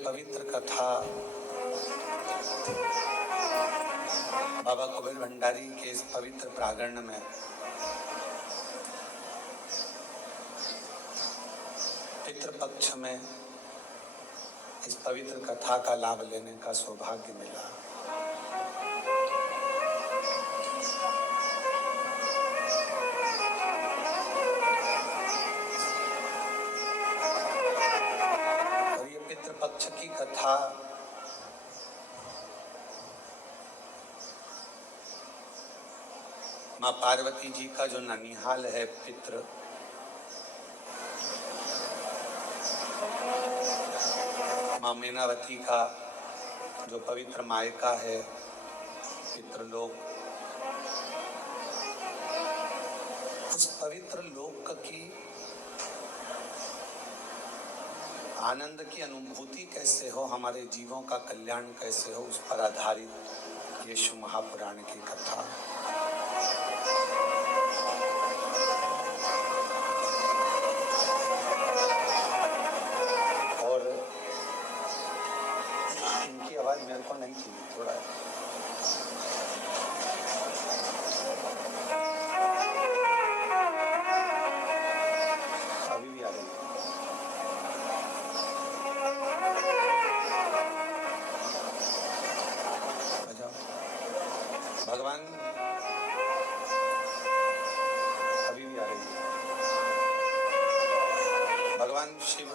पवित्र कथा बाबा कुबेर भंडारी के इस पवित्र प्रांगण में पितृपक्ष में इस पवित्र कथा का लाभ लेने का सौभाग्य मिला। और ये पितृपक्ष की कथा माँ पार्वती जी का जो ननिहाल है पितृ, माँ मीनावती का जो पवित्र मायका है पितृलोक, उस पवित्र लोक की आनंद की अनुभूति कैसे हो, हमारे जीवों का कल्याण कैसे हो, उस पर आधारित ये शिव महापुराण की कथा। और इनकी आवाज मेरे को नहीं थी, थोड़ा अभी भी आ रही है। भगवान अभी भी आ रही है। भगवान शिव,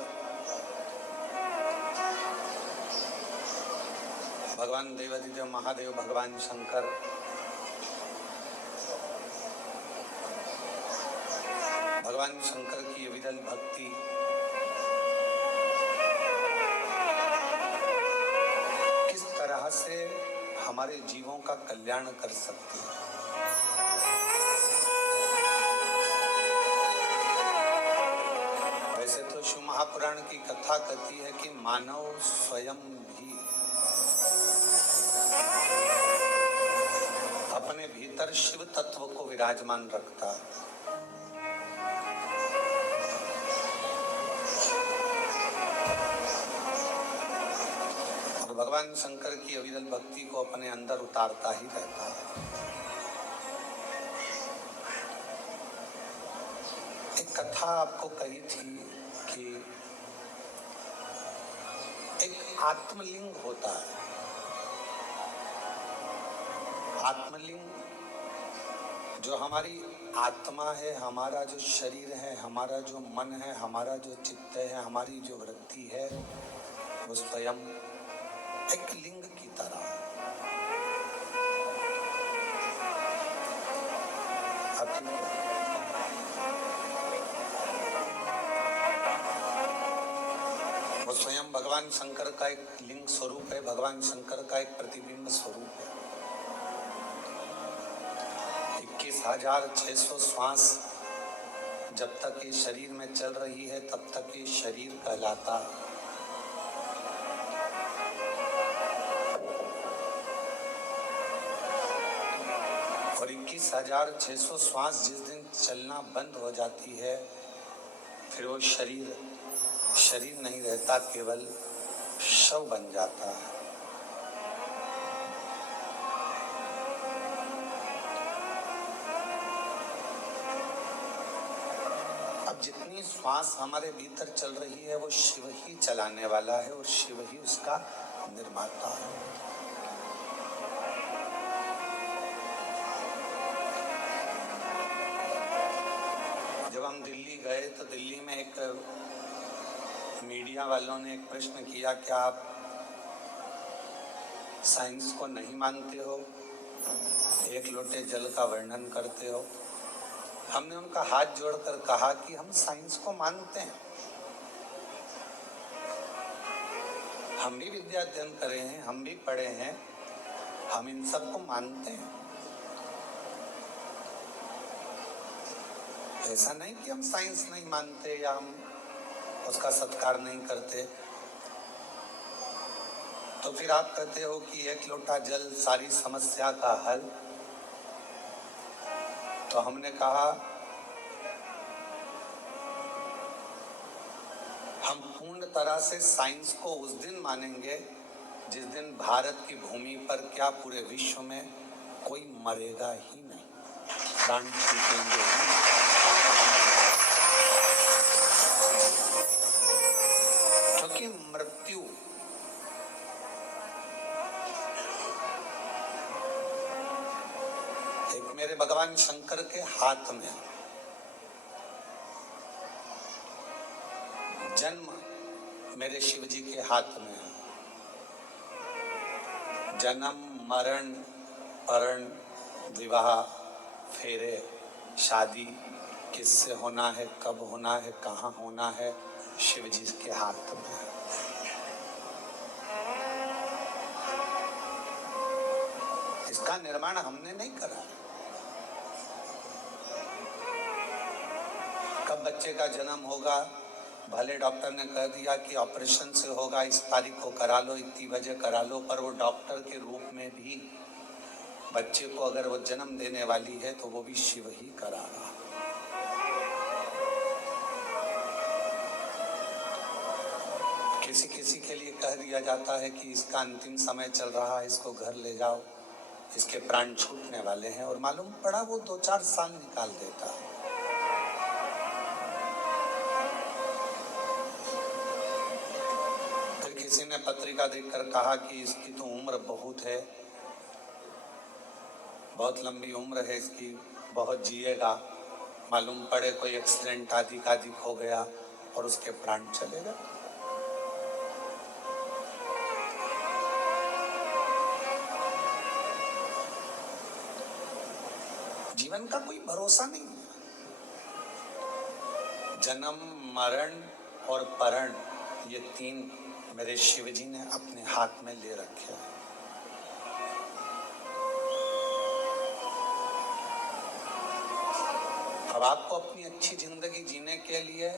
भगवान देवादिदेव महादेव, भगवान शंकर भगवान शंकर की विरल भक्ति किस तरह से हमारे जीवों का कल्याण कर सकती है। वैसे तो शिव महापुराण की कथा कहती है कि मानव स्वयं भी अपने भीतर शिव तत्व को विराजमान रखता है। और भगवान शंकर की अविरल भक्ति को अपने अंदर उतारता ही रहता है। एक कथा आपको कही थी कि एक आत्मलिंग होता है। आत्मलिंग जो हमारी आत्मा है, हमारा जो शरीर है, हमारा जो मन है, हमारा जो चित्त है, हमारी जो वृत्ति है, वो स्वयं एक लिंग की तरह है। वो स्वयं भगवान शंकर का एक लिंग स्वरूप है, भगवान शंकर का एक प्रतिबिंब स्वरूप है। 21,600 श्वास जब तक ये शरीर में चल रही है तब तक ये शरीर कहलाता है। और 21,600 श्वास जिस दिन चलना बंद हो जाती है, फिर वो शरीर नहीं रहता, केवल शव बन जाता है। अब जितनी श्वास हमारे भीतर चल रही है वो शिव ही चलाने वाला है और शिव ही उसका निर्माता है। जब हम दिल्ली गए तो दिल्ली में एक मीडिया वालों ने एक प्रश्न किया, क्या आप साइंस को नहीं मानते हो, एक लोटे जल का वर्णन करते हो? हमने उनका हाथ जोड़कर कहा कि हम साइंस को मानते हैं, हम भी विद्या अध्ययन करे हैं, हम भी पढ़े हैं, हम इन सब को मानते हैं। ऐसा नहीं कि हम साइंस नहीं मानते या हम उसका सत्कार नहीं करते। तो फिर आप कहते हो कि एक लोटा जल सारी समस्या का हल। तो हमने कहा हम पूर्ण तरह से साइंस को उस दिन मानेंगे जिस दिन भारत की भूमि पर क्या पूरे विश्व में कोई मरेगा ही नहीं, प्राण छूटेंगे ही नहीं। क्योंकि मृत्यु एक मेरे भगवान शंकर के हाथ में, जन्म मेरे शिव जी के हाथ में है। जन्म, मरण, परण, विवाह, फेरे, शादी किससे होना है, कब होना है, कहाँ होना है, शिव जी के हाथ में है। इसका निर्माण हमने नहीं करा। कब बच्चे का जन्म होगा, भले डॉक्टर ने कह दिया कि ऑपरेशन से होगा, इस तारीख को करा लो, इतनी बजे करा लो, पर वो डॉक्टर के रूप में भी बच्चे को अगर वो जन्म देने वाली है तो वो भी शिव ही करागा। किसी किसी के लिए कह दिया जाता है कि इसका अंतिम समय चल रहा है, इसको घर ले जाओ, इसके प्राण छूटने वाले हैं, और मालूम पड़ा वो 2-4 साल निकाल देता है। किसी ने पत्रिका देखकर कहा कि इसकी तो उम्र बहुत है, बहुत लंबी उम्र है इसकी, बहुत जिएगा। मालूम पड़े कोई एक्सीडेंट आदि हो गया और उसके प्राण चले गए। जीवन का कोई भरोसा नहीं है। जन्म, मरण और परण, ये 3 मेरे शिव जी ने अपने हाथ में ले रखे हैं। अब आपको अपनी अच्छी जिंदगी जीने के लिए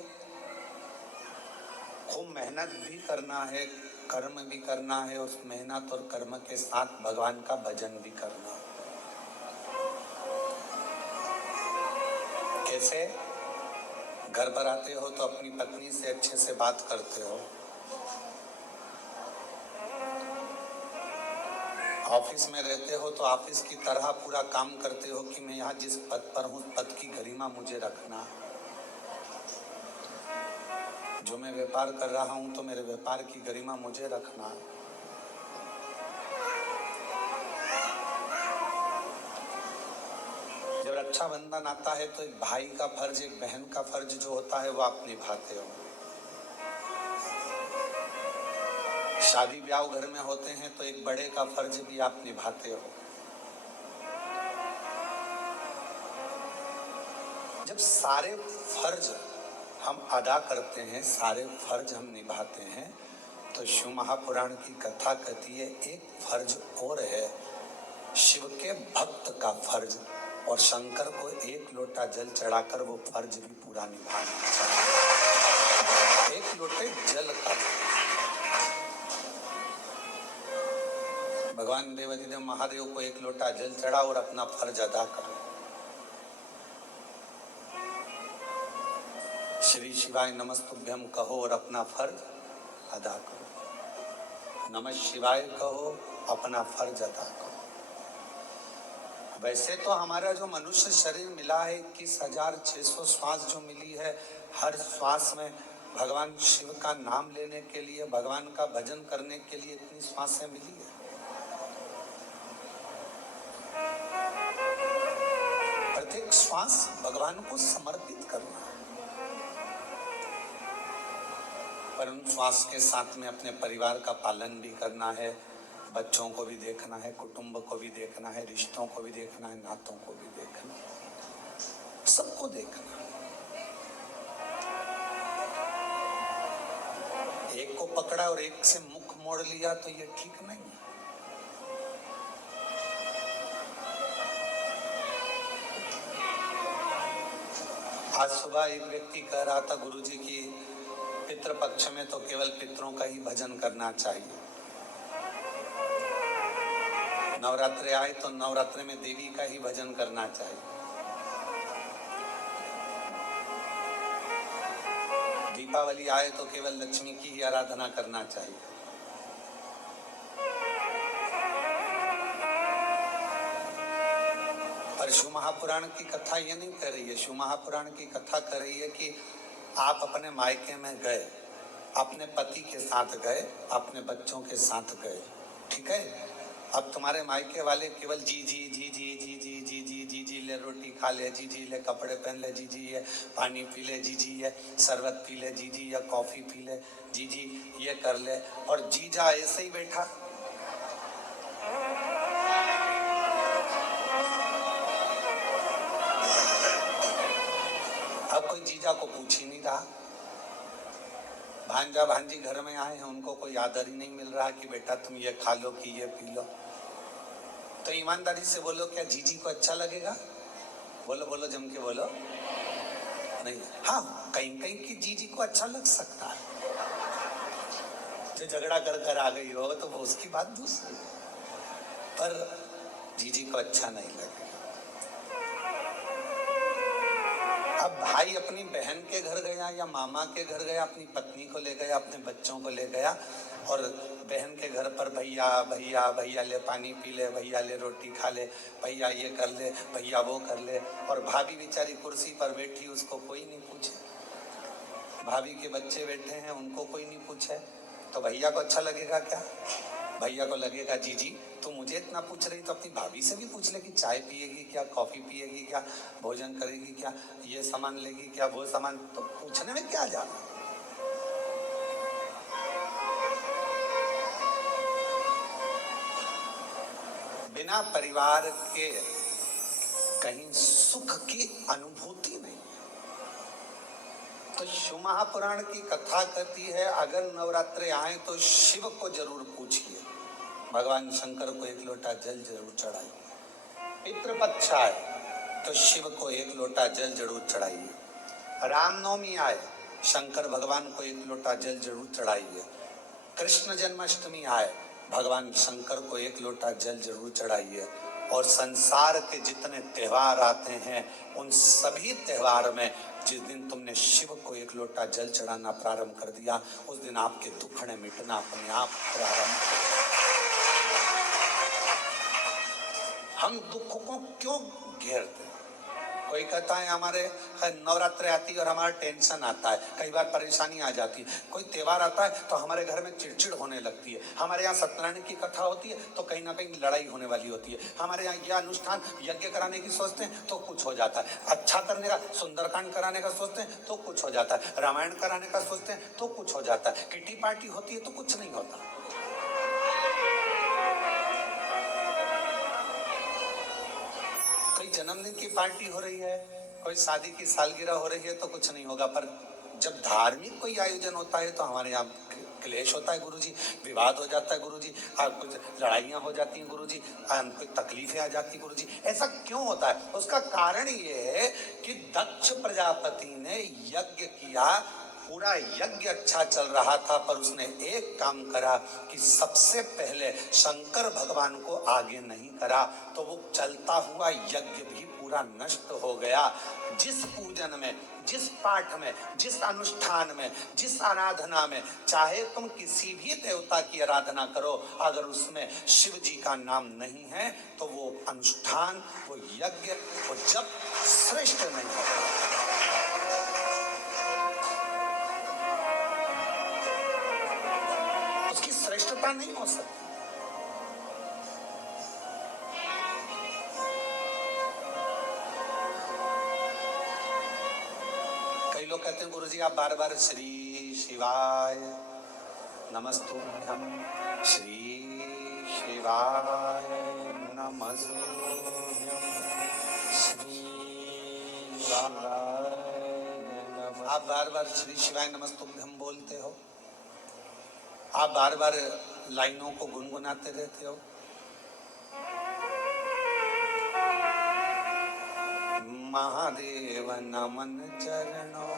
खूब मेहनत भी करना है, कर्म भी करना है, उस मेहनत और कर्म के साथ भगवान का भजन भी करना है। कैसे? घर पर आते हो तो अपनी पत्नी से अच्छे से बात करते हो, ऑफिस में रहते हो तो ऑफिस की तरह पूरा काम करते हो कि मैं यहाँ जिस पद पर हूँ पद की गरिमा मुझे रखना, जो मैं व्यापार कर रहा हूँ तो मेरे व्यापार की गरिमा मुझे रखना। जब रक्षाबंधन आता है तो एक भाई का फर्ज, एक बहन का फर्ज जो होता है वो आप निभाते हो। शादी ब्याह घर में होते हैं तो एक बड़े का फर्ज भी आप निभाते हो। जब सारे फर्ज हम अदा करते हैं, सारे फर्ज हम निभाते हैं, तो शिव महापुराण की कथा कहती है एक फर्ज और है, शिव के भक्त का फर्ज, और शंकर को 1 लोटा जल चढ़ाकर वो फर्ज भी पूरा निभाना चाहिए। 1 लोटे जल का भगवान देवाधिदेव महादेव को 1 लोटा जल चढ़ा और अपना फर्ज अदा करो। श्री शिवाय नमस्तुभ्यम कहो और अपना फर्ज अदा करो। नमः शिवाय कहो, अपना फर्ज अदा करो। वैसे तो हमारा जो मनुष्य शरीर मिला है, 21,600 श्वास जो मिली है, हर श्वास में भगवान शिव का नाम लेने के लिए, भगवान का भजन करने के लिए इतनी श्वासें मिली है। प्रत्येक श्वास भगवान को समर्पित करना है, पर उन श्वास के साथ में अपने परिवार का पालन भी करना है, बच्चों को भी देखना है, कुटुंब को भी देखना है, रिश्तों को भी देखना है, नातों को भी देखना है, सबको देखना है। एक को पकड़ा और एक से मुख मोड़ लिया तो ये ठीक नहीं है। आज सुबह एक व्यक्ति कह रहा था, गुरुजी की पितृपक्ष में तो केवल पितरों का ही भजन करना चाहिए, नवरात्रि आए तो नवरात्रि में देवी का ही भजन करना चाहिए। दीपावली आए तो केवल लक्ष्मी की ही आराधना करना चाहिए। पर शिव महापुराण की कथा ये नहीं कर रही है। शिव महापुराण की कथा कर रही है कि आप अपने मायके में गए, अपने पति के साथ गए, अपने बच्चों के साथ गए, ठीक है। अब तुम्हारे मायके वाले केवल जी जी जी जी जी जी जी जी जी जी ले रोटी खा ले, जी जी ले कपड़े पहन ले, जी जी ये पानी पी ले, जी जी ये शरबत पी ले, जी जी या कॉफी पी ले, जी जी ये कर ले, और जीजा ऐसे ही बैठा। अब कोई जीजा को पूछ ही नहीं रहा। भांजा भांजी घर में आए हैं, उनको कोई आदर ही नहीं मिल रहा कि बेटा तुम ये खा लो कि ये पी लो। तो ईमानदारी से बोलो, क्या जीजी को अच्छा लगेगा? बोलो बोलो, जम के बोलो। नहीं, हाँ कहीं कहीं की जीजी को अच्छा लग सकता है, जो झगड़ा कर कर आ गई हो तो वो उसकी बात दूसरी, पर जीजी को अच्छा नहीं लगेगा। अब भाई अपनी बहन के घर गया या मामा के घर गया, अपनी पत्नी को ले गया, अपने बच्चों को ले गया, और बहन के घर पर भैया भैया भैया ले पानी पी ले, भैया ले रोटी खा ले, भैया ये कर ले, भैया वो कर ले, और भाभी बेचारी कुर्सी पर बैठी, उसको कोई नहीं पूछे। भाभी के बच्चे बैठे हैं, उनको कोई नहीं पूछे, तो भैया को अच्छा लगेगा क्या? भैया को लगेगा जीजी तू मुझे इतना पूछ रही तो अपनी भाभी से भी पूछ ले कि चाय पिएगी क्या, कॉफी पिएगी क्या, भोजन करेगी क्या, ये सामान लेगी क्या, वो सामान, तो पूछने में क्या जाना। बिना परिवार के कहीं सुख की अनुभूति नहीं। तो शिव महापुराण की कथा कहती है अगर नवरात्रे आए तो शिव को जरूर पूछिए, भगवान शंकर को एक लोटा जल जरूर चढ़ाइए। पितृपक्ष आए तो शिव को एक लोटा जल जरूर चढ़ाइए। रामनवमी आए, शंकर भगवान को एक लोटा जल जरूर चढ़ाइए। कृष्ण जन्माष्टमी आए, भगवान शंकर को एक लोटा जल जरूर चढ़ाइए। और संसार के जितने त्योहार आते हैं उन सभी त्योहार में जिस दिन तुमने शिव को एक लोटा जल चढ़ाना प्रारंभ कर दिया, उस दिन आपके दुखड़े मिटना अपने आप प्रारंभ। हम दुख को क्यों घेरते? कोई कहता है हमारे नवरात्रि आती है और हमारा टेंशन आता है, कई बार परेशानी आ जाती है, कोई त्योहार आता है तो हमारे घर में चिड़चिड़ होने लगती है, हमारे यहाँ सत्यनारायण की कथा होती है तो कहीं ना कहीं लड़ाई होने वाली होती है, हमारे यहाँ यह अनुष्ठान यज्ञ कराने की सोचते हैं तो कुछ हो जाता है, अच्छा करने का सुंदरकांड कराने का सोचते हैं तो कुछ हो जाता है, रामायण कराने का सोचते हैं तो कुछ हो जाता है, किटी पार्टी होती है तो कुछ नहीं होता। कोई जन्मदिन की पार्टी हो रही है, कोई शादी की सालगिरह हो रही है तो कुछ नहीं होगा, पर जब धार्मिक कोई आयोजन होता है तो हमारे यहाँ क्लेश होता है गुरुजी, विवाद हो जाता है गुरुजी, कुछ लड़ाइयाँ हो जाती हैं गुरुजी, कोई तकलीफें आ जाती हैं गुरुजी। ऐसा क्यों होता है? उसका कारण ये है कि दक्ष प्रजापति ने यज्ञ किया, पूरा यज्ञ अच्छा चल रहा था, पर उसने एक काम करा कि सबसे पहले शंकर भगवान को आगे नहीं करा, तो वो चलता हुआ यज्ञ भी पूरा नष्ट हो गया। जिस पूजन में, जिस पाठ में, जिस अनुष्ठान में, जिस आराधना में, चाहे तुम किसी भी देवता की आराधना करो, अगर उसमें शिव जी का नाम नहीं है तो वो अनुष्ठान, वो यज्ञ, वो जप श्रेष्ठ नहीं होता। उसकी श्रेष्ठता नहीं हो सकती। कई लोग कहते हैं गुरुजी आप बार बार श्री शिवाय नमस्तुभ्यम, श्री शिवाय नमस्तुभ्यम, श्री शिवाय नमः, आप बार बार श्री शिवाय नमस्तुभ्यम बोलते हो, आप बार बार लाइनों को गुनगुनाते रहते हो। महादेव नमन चरणों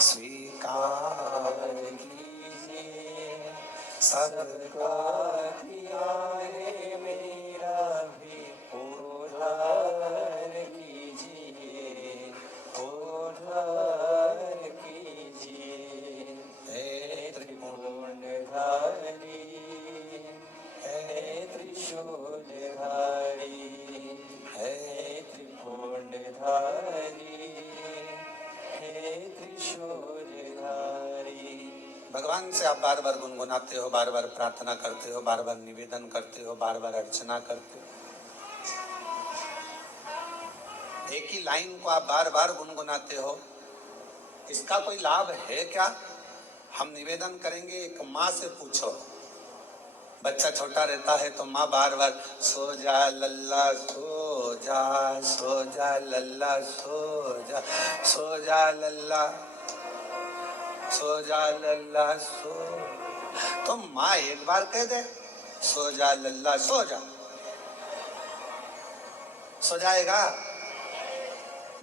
स्वीकार कीजिए, सबका किया है मेरा भी उद्धार कीजिए, उद्धार कीजिए। भगवान से आप बार बार गुनगुनाते हो, बार बार प्रार्थना करते हो, बार बार निवेदन करते हो, बार बार अर्चना करते हो। एक ही लाइन को आप बार बार गुनगुनाते हो, इसका कोई लाभ है क्या? हम निवेदन करेंगे, एक माँ से पूछो। बच्चा छोटा रहता है तो माँ बार बार सो जा लल्ला सो जा, सो जा लल्ला सो जा, सो जा लल्ला, सो जा लल्ला सो। तो माँ एक बार कह दे सो जा लल्ला सो जा, सो जाएगा?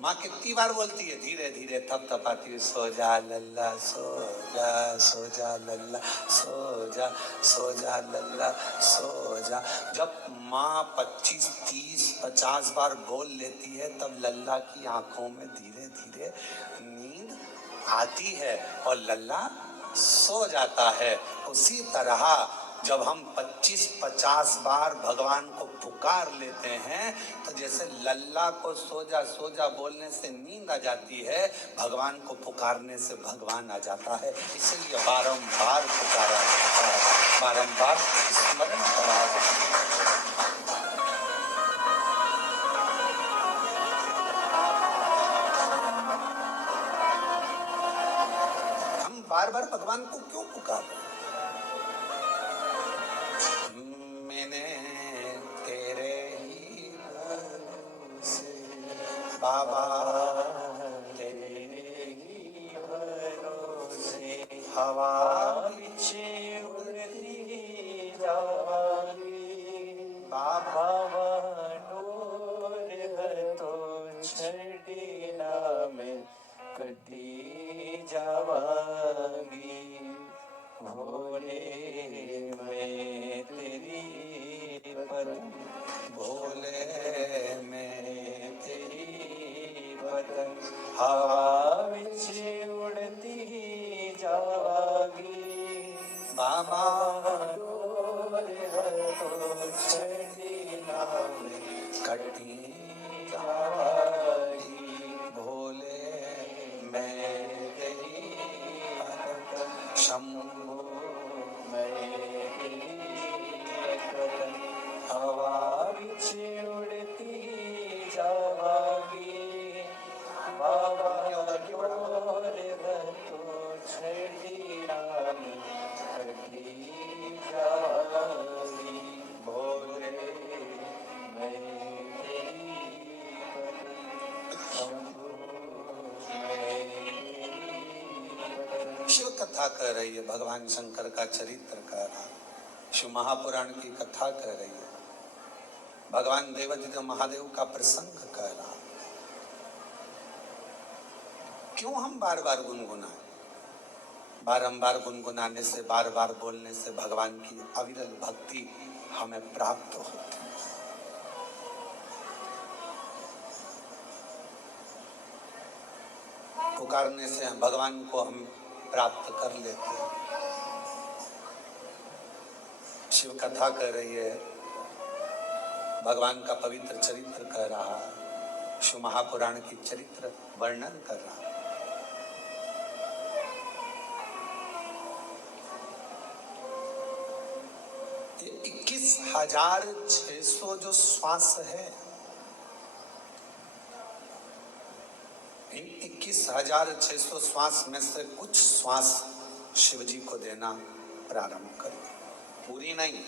माँ कितनी बार बोलती है? धीरे धीरे थप थपाती है, सो जा लल्ला सो जा, सो जा लल्ला सो जा, सो जा लल्ला सो जा। जब माँ 25, 30, 50 बार बोल लेती है तब लल्ला की आंखों में धीरे धीरे नींद आती है और लल्ला सो जाता है। उसी तरह जब हम 25-50 बार भगवान को पुकार लेते हैं तो जैसे लल्ला को सो जा बोलने से नींद आ जाती है, भगवान को पुकारने से भगवान आ जाता है। इसलिए बारंबार पुकारा जाता है, बारंबार स्मरण करा जाता है। हम बार बार भगवान को क्यों पुकार रहे हैं? मैंने तेरे ही भरोसे बाबा, तेरे ही भरोसे हवा पीछे उड़ती जावांगी बाबा, डोर है तो छड़ीना में कटी जावांगी। भोले मैं तेरी पतंग, भोले मैं तेरी पतंग हवा विच उड़ती जावांगी बाबा, डोर है तो छड़ीना में कटी जावांगी। भोले मैं तेरी पतंग, शंभो मैं तेरी पतंग हवा विच उड़ती जावांगी बाबा, डोर है तो छड़ीना में कटी जावांगी। भोले मैं तेरी पतंग, शंभो मैं तेरी पतंग। शिव कथा कह रही है, भगवान शंकर का चरित्र कह रहा है, शिव महापुराण की कथा कह रही है, भगवान देवादिदेव महादेव का प्रसंग कह रहा है। क्यों हम बार बार गुनगुनाएं? बारंबार गुनगुनाने से, बार बार बोलने से भगवान की अविरल भक्ति हमें प्राप्त होती है। पुकारने से भगवान को हम प्राप्त कर लेते हैं। शिव कथा कह रही है, भगवान का पवित्र चरित्र कह रहा है, शिव महापुराण की चरित्र वर्णन कर रहा है। ये 21,600 जो श्वास है, इन 21,600 श्वास में से कुछ श्वास शिव जी को देना प्रारंभ करिए, पूरी नहीं।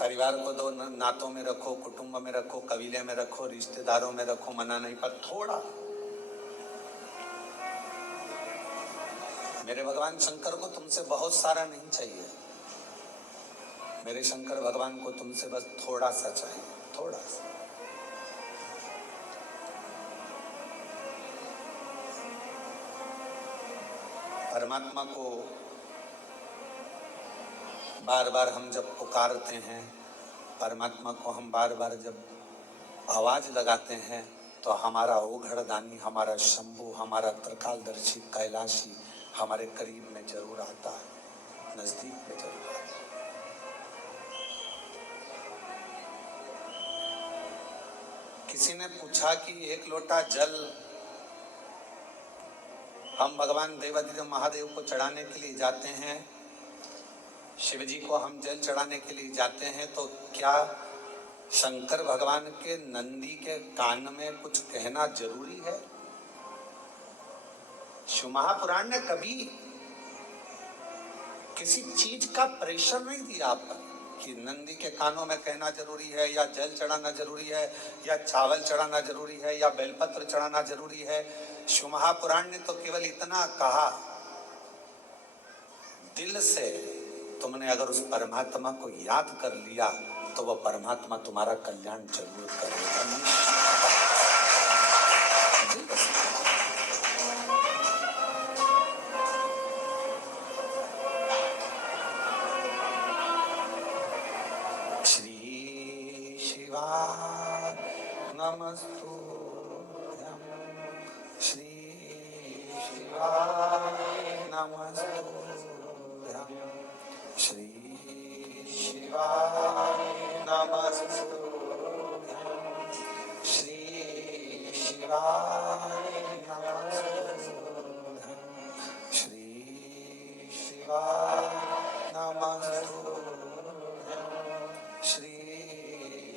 परिवार को दो, नातों में रखो, कुटुंब में रखो, कबीले में रखो, रिश्तेदारों में रखो, मना नहीं, पर थोड़ा। मेरे भगवान शंकर को तुमसे बहुत सारा नहीं चाहिए, मेरे शंकर भगवान को तुमसे बस थोड़ा सा चाहिए, थोड़ा सा। परमात्मा को बार बार हम जब पुकारते हैं, परमात्मा को हम बार बार जब आवाज लगाते हैं, तो हमारा ओघड़दानी, हमारा शंभू, हमारा त्रिकालदर्शी कैलाशी हमारे करीब में जरूर आता है, नजदीक में जरूर आता है। किसी ने पूछा कि एक लोटा जल हम भगवान देवाधिदेव महादेव को चढ़ाने के लिए जाते हैं, शिव जी को हम जल चढ़ाने के लिए जाते हैं, तो क्या शंकर भगवान के नंदी के कान में कुछ कहना जरूरी है? शिव महापुराण ने कभी किसी चीज का प्रेशर नहीं दिया आप पर कि नंदी के कानों में कहना जरूरी है, या जल चढ़ाना जरूरी है, या चावल चढ़ाना जरूरी है, या बेलपत्र चढ़ाना जरूरी है। शिव महापुराण ने तो केवल इतना कहा, दिल से तुमने अगर उस परमात्मा को याद कर लिया तो वह परमात्मा तुम्हारा कल्याण जरूर करेगा। श्री शिवाय नमस्तुभ्यं, श्री शिवाय नमस्तुभ्यं, श्री शिवाय नमस्तुभ्यं, श्री शिवाय नमस्तुभ्यं, श्री शिवाय नमस्तुभ्यं, श्री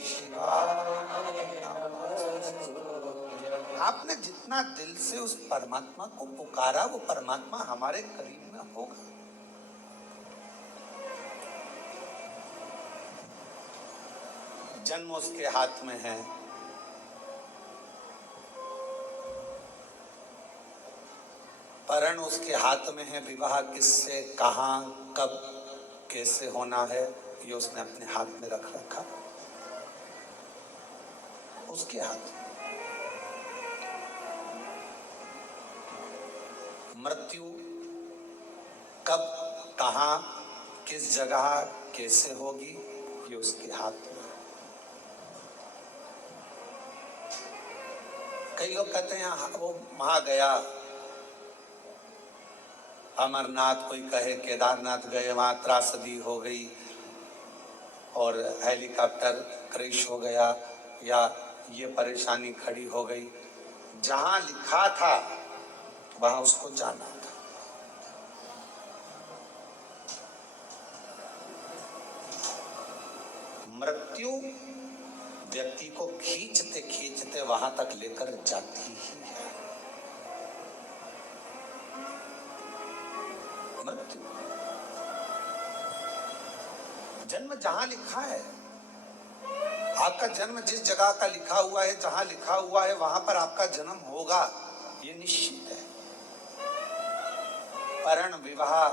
शिवाय नमस्तुभ्यं। आपने जितना दिल से उस परमात्मा को पुकारा, वो परमात्मा हमारे करीब में होगा। जन्म उसके हाथ में है, परण उसके हाथ में है, विवाह किससे, कहां, कब, कैसे होना है, ये उसने अपने हाथ में रख रखा, उसके हाथ में। मृत्यु कब, कहां, किस जगह, कैसे होगी, ये उसके हाथ में। कई लोग कहते हैं वो वहां गया, अमरनाथ, कोई कहे केदारनाथ गए, वहां त्रासदी हो गई और हेलीकॉप्टर क्रैश हो गया, या ये परेशानी खड़ी हो गई। जहां लिखा था वहां उसको जाना था। मृत्यु व्यक्ति को खींचते खींचते वहां तक लेकर जाती ही है। मृत्यु, जन्म जहां लिखा है, आपका जन्म जिस जगह का लिखा हुआ है, जहां लिखा हुआ है वहां पर आपका जन्म होगा, ये निश्चित है। परण विवाह,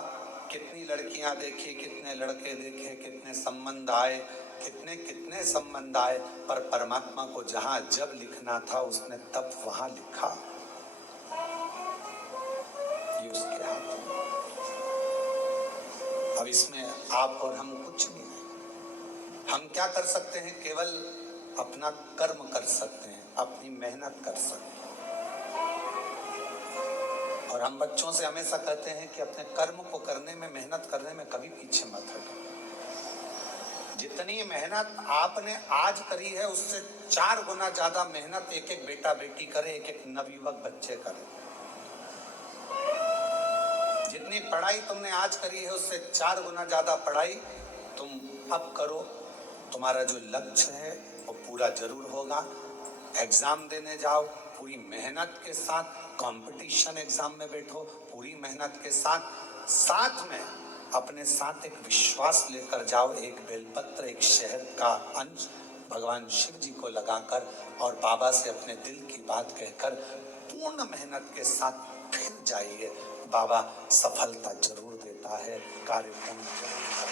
कितनी लड़कियां देखी, कितने लड़के देखे, कितने संबंध आए, कितने कितने संबंध आए, पर परमात्मा को जहां जब लिखना था उसने तब वहां लिखा। ये उसके हाथ में। अब इसमें आप और हम कुछ नहीं है। हम क्या कर सकते हैं? केवल अपना कर्म कर सकते हैं, अपनी मेहनत कर सकते हैं। और हम बच्चों से हमेशा कहते हैं कि अपने कर्म को करने में, मेहनत करने में कभी पीछे मत हटो। जितनी मेहनत आपने आज करी है उससे 4 गुना ज्यादा मेहनत एक एक बेटा बेटी करे, एक एक नवयुवक बच्चे करे। जितनी पढ़ाई तुमने आज करी है उससे 4 गुना ज्यादा पढ़ाई तुम अब करो। तुम्हारा जो लक्ष्य है वो पूरा जरूर होगा। एग्जाम देने जाओ पूरी मेहनत के साथ, कंपटीशन एग्जाम में बैठो पूरी मेहनत के साथ, साथ में अपने साथ एक विश्वास लेकर जाओ, एक बेलपत्र, एक शहद का अंश भगवान शिव जी को लगाकर और बाबा से अपने दिल की बात कहकर पूर्ण मेहनत के साथ फिर जाइए। बाबा सफलता जरूर देता है, कार्य पूर्ण जरूर करता है।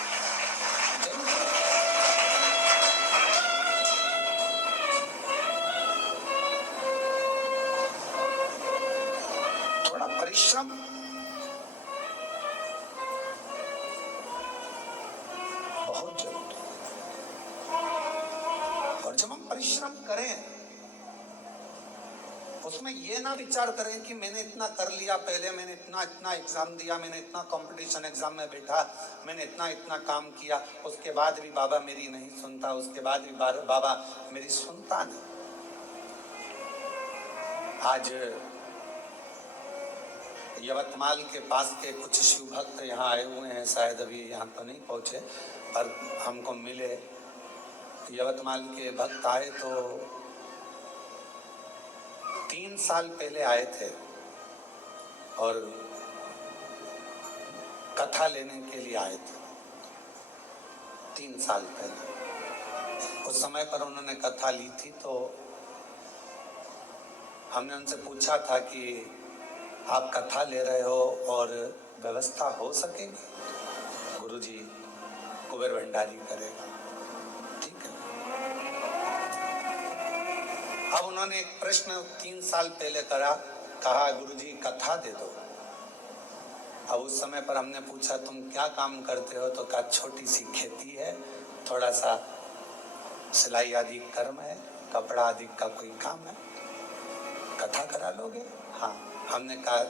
थोड़ा परिश्रम बहुत जरूरी है। और जब हम परिश्रम करें उसमें ये ना विचार करें कि मैंने इतना कर लिया, पहले मैंने इतना एग्जाम दिया, मैंने इतना कंपटीशन एग्जाम में बैठा, मैंने इतना काम किया, उसके बाद भी बाबा मेरी नहीं सुनता, उसके बाद भी बाबा मेरी सुनता नहीं। आज यवतमाल के पास के कुछ शिव भक्त यहाँ आए हुए हैं, शायद अभी यहाँ तो नहीं पहुँचे पर हमको मिले। यवतमाल के भक्त आए तो 3 साल पहले आए थे और कथा लेने के लिए आए थे। 3 साल पहले उस समय पर उन्होंने कथा ली थी, तो हमने उनसे पूछा था कि आप कथा ले रहे हो और व्यवस्था हो सकेगी? गुरुजी कुबेर भंडारी करेगा, ठीक है। अब उन्होंने एक प्रश्न 3 साल पहले कहा गुरुजी कथा दे दो। अब उस समय पर हमने पूछा तुम क्या काम करते हो, तो कहा छोटी सी खेती है, थोड़ा सा सिलाई आदि कर्म है, कपड़ा आदि का कोई काम है, कथा करा लोगे? हाँ। हमने कहा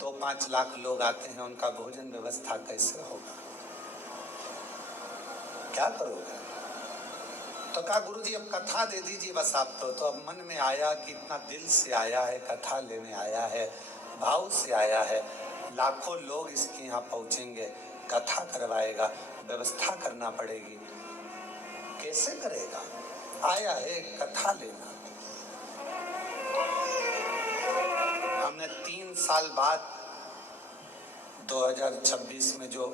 2-5 लाख लोग आते हैं, उनका भोजन व्यवस्था कैसे होगा, क्या करोगे? तो कहा गुरुजी अब कथा दे दीजिए बस आप। तो अब मन में आया कि इतना दिल से आया है, कथा लेने आया है, भाव से आया है, लाखों लोग इसके यहाँ पहुंचेंगे, कथा करवाएगा, व्यवस्था करना पड़ेगी, कैसे करेगा? आया है कथा लेना। हमने 3 साल बाद 2026 में जो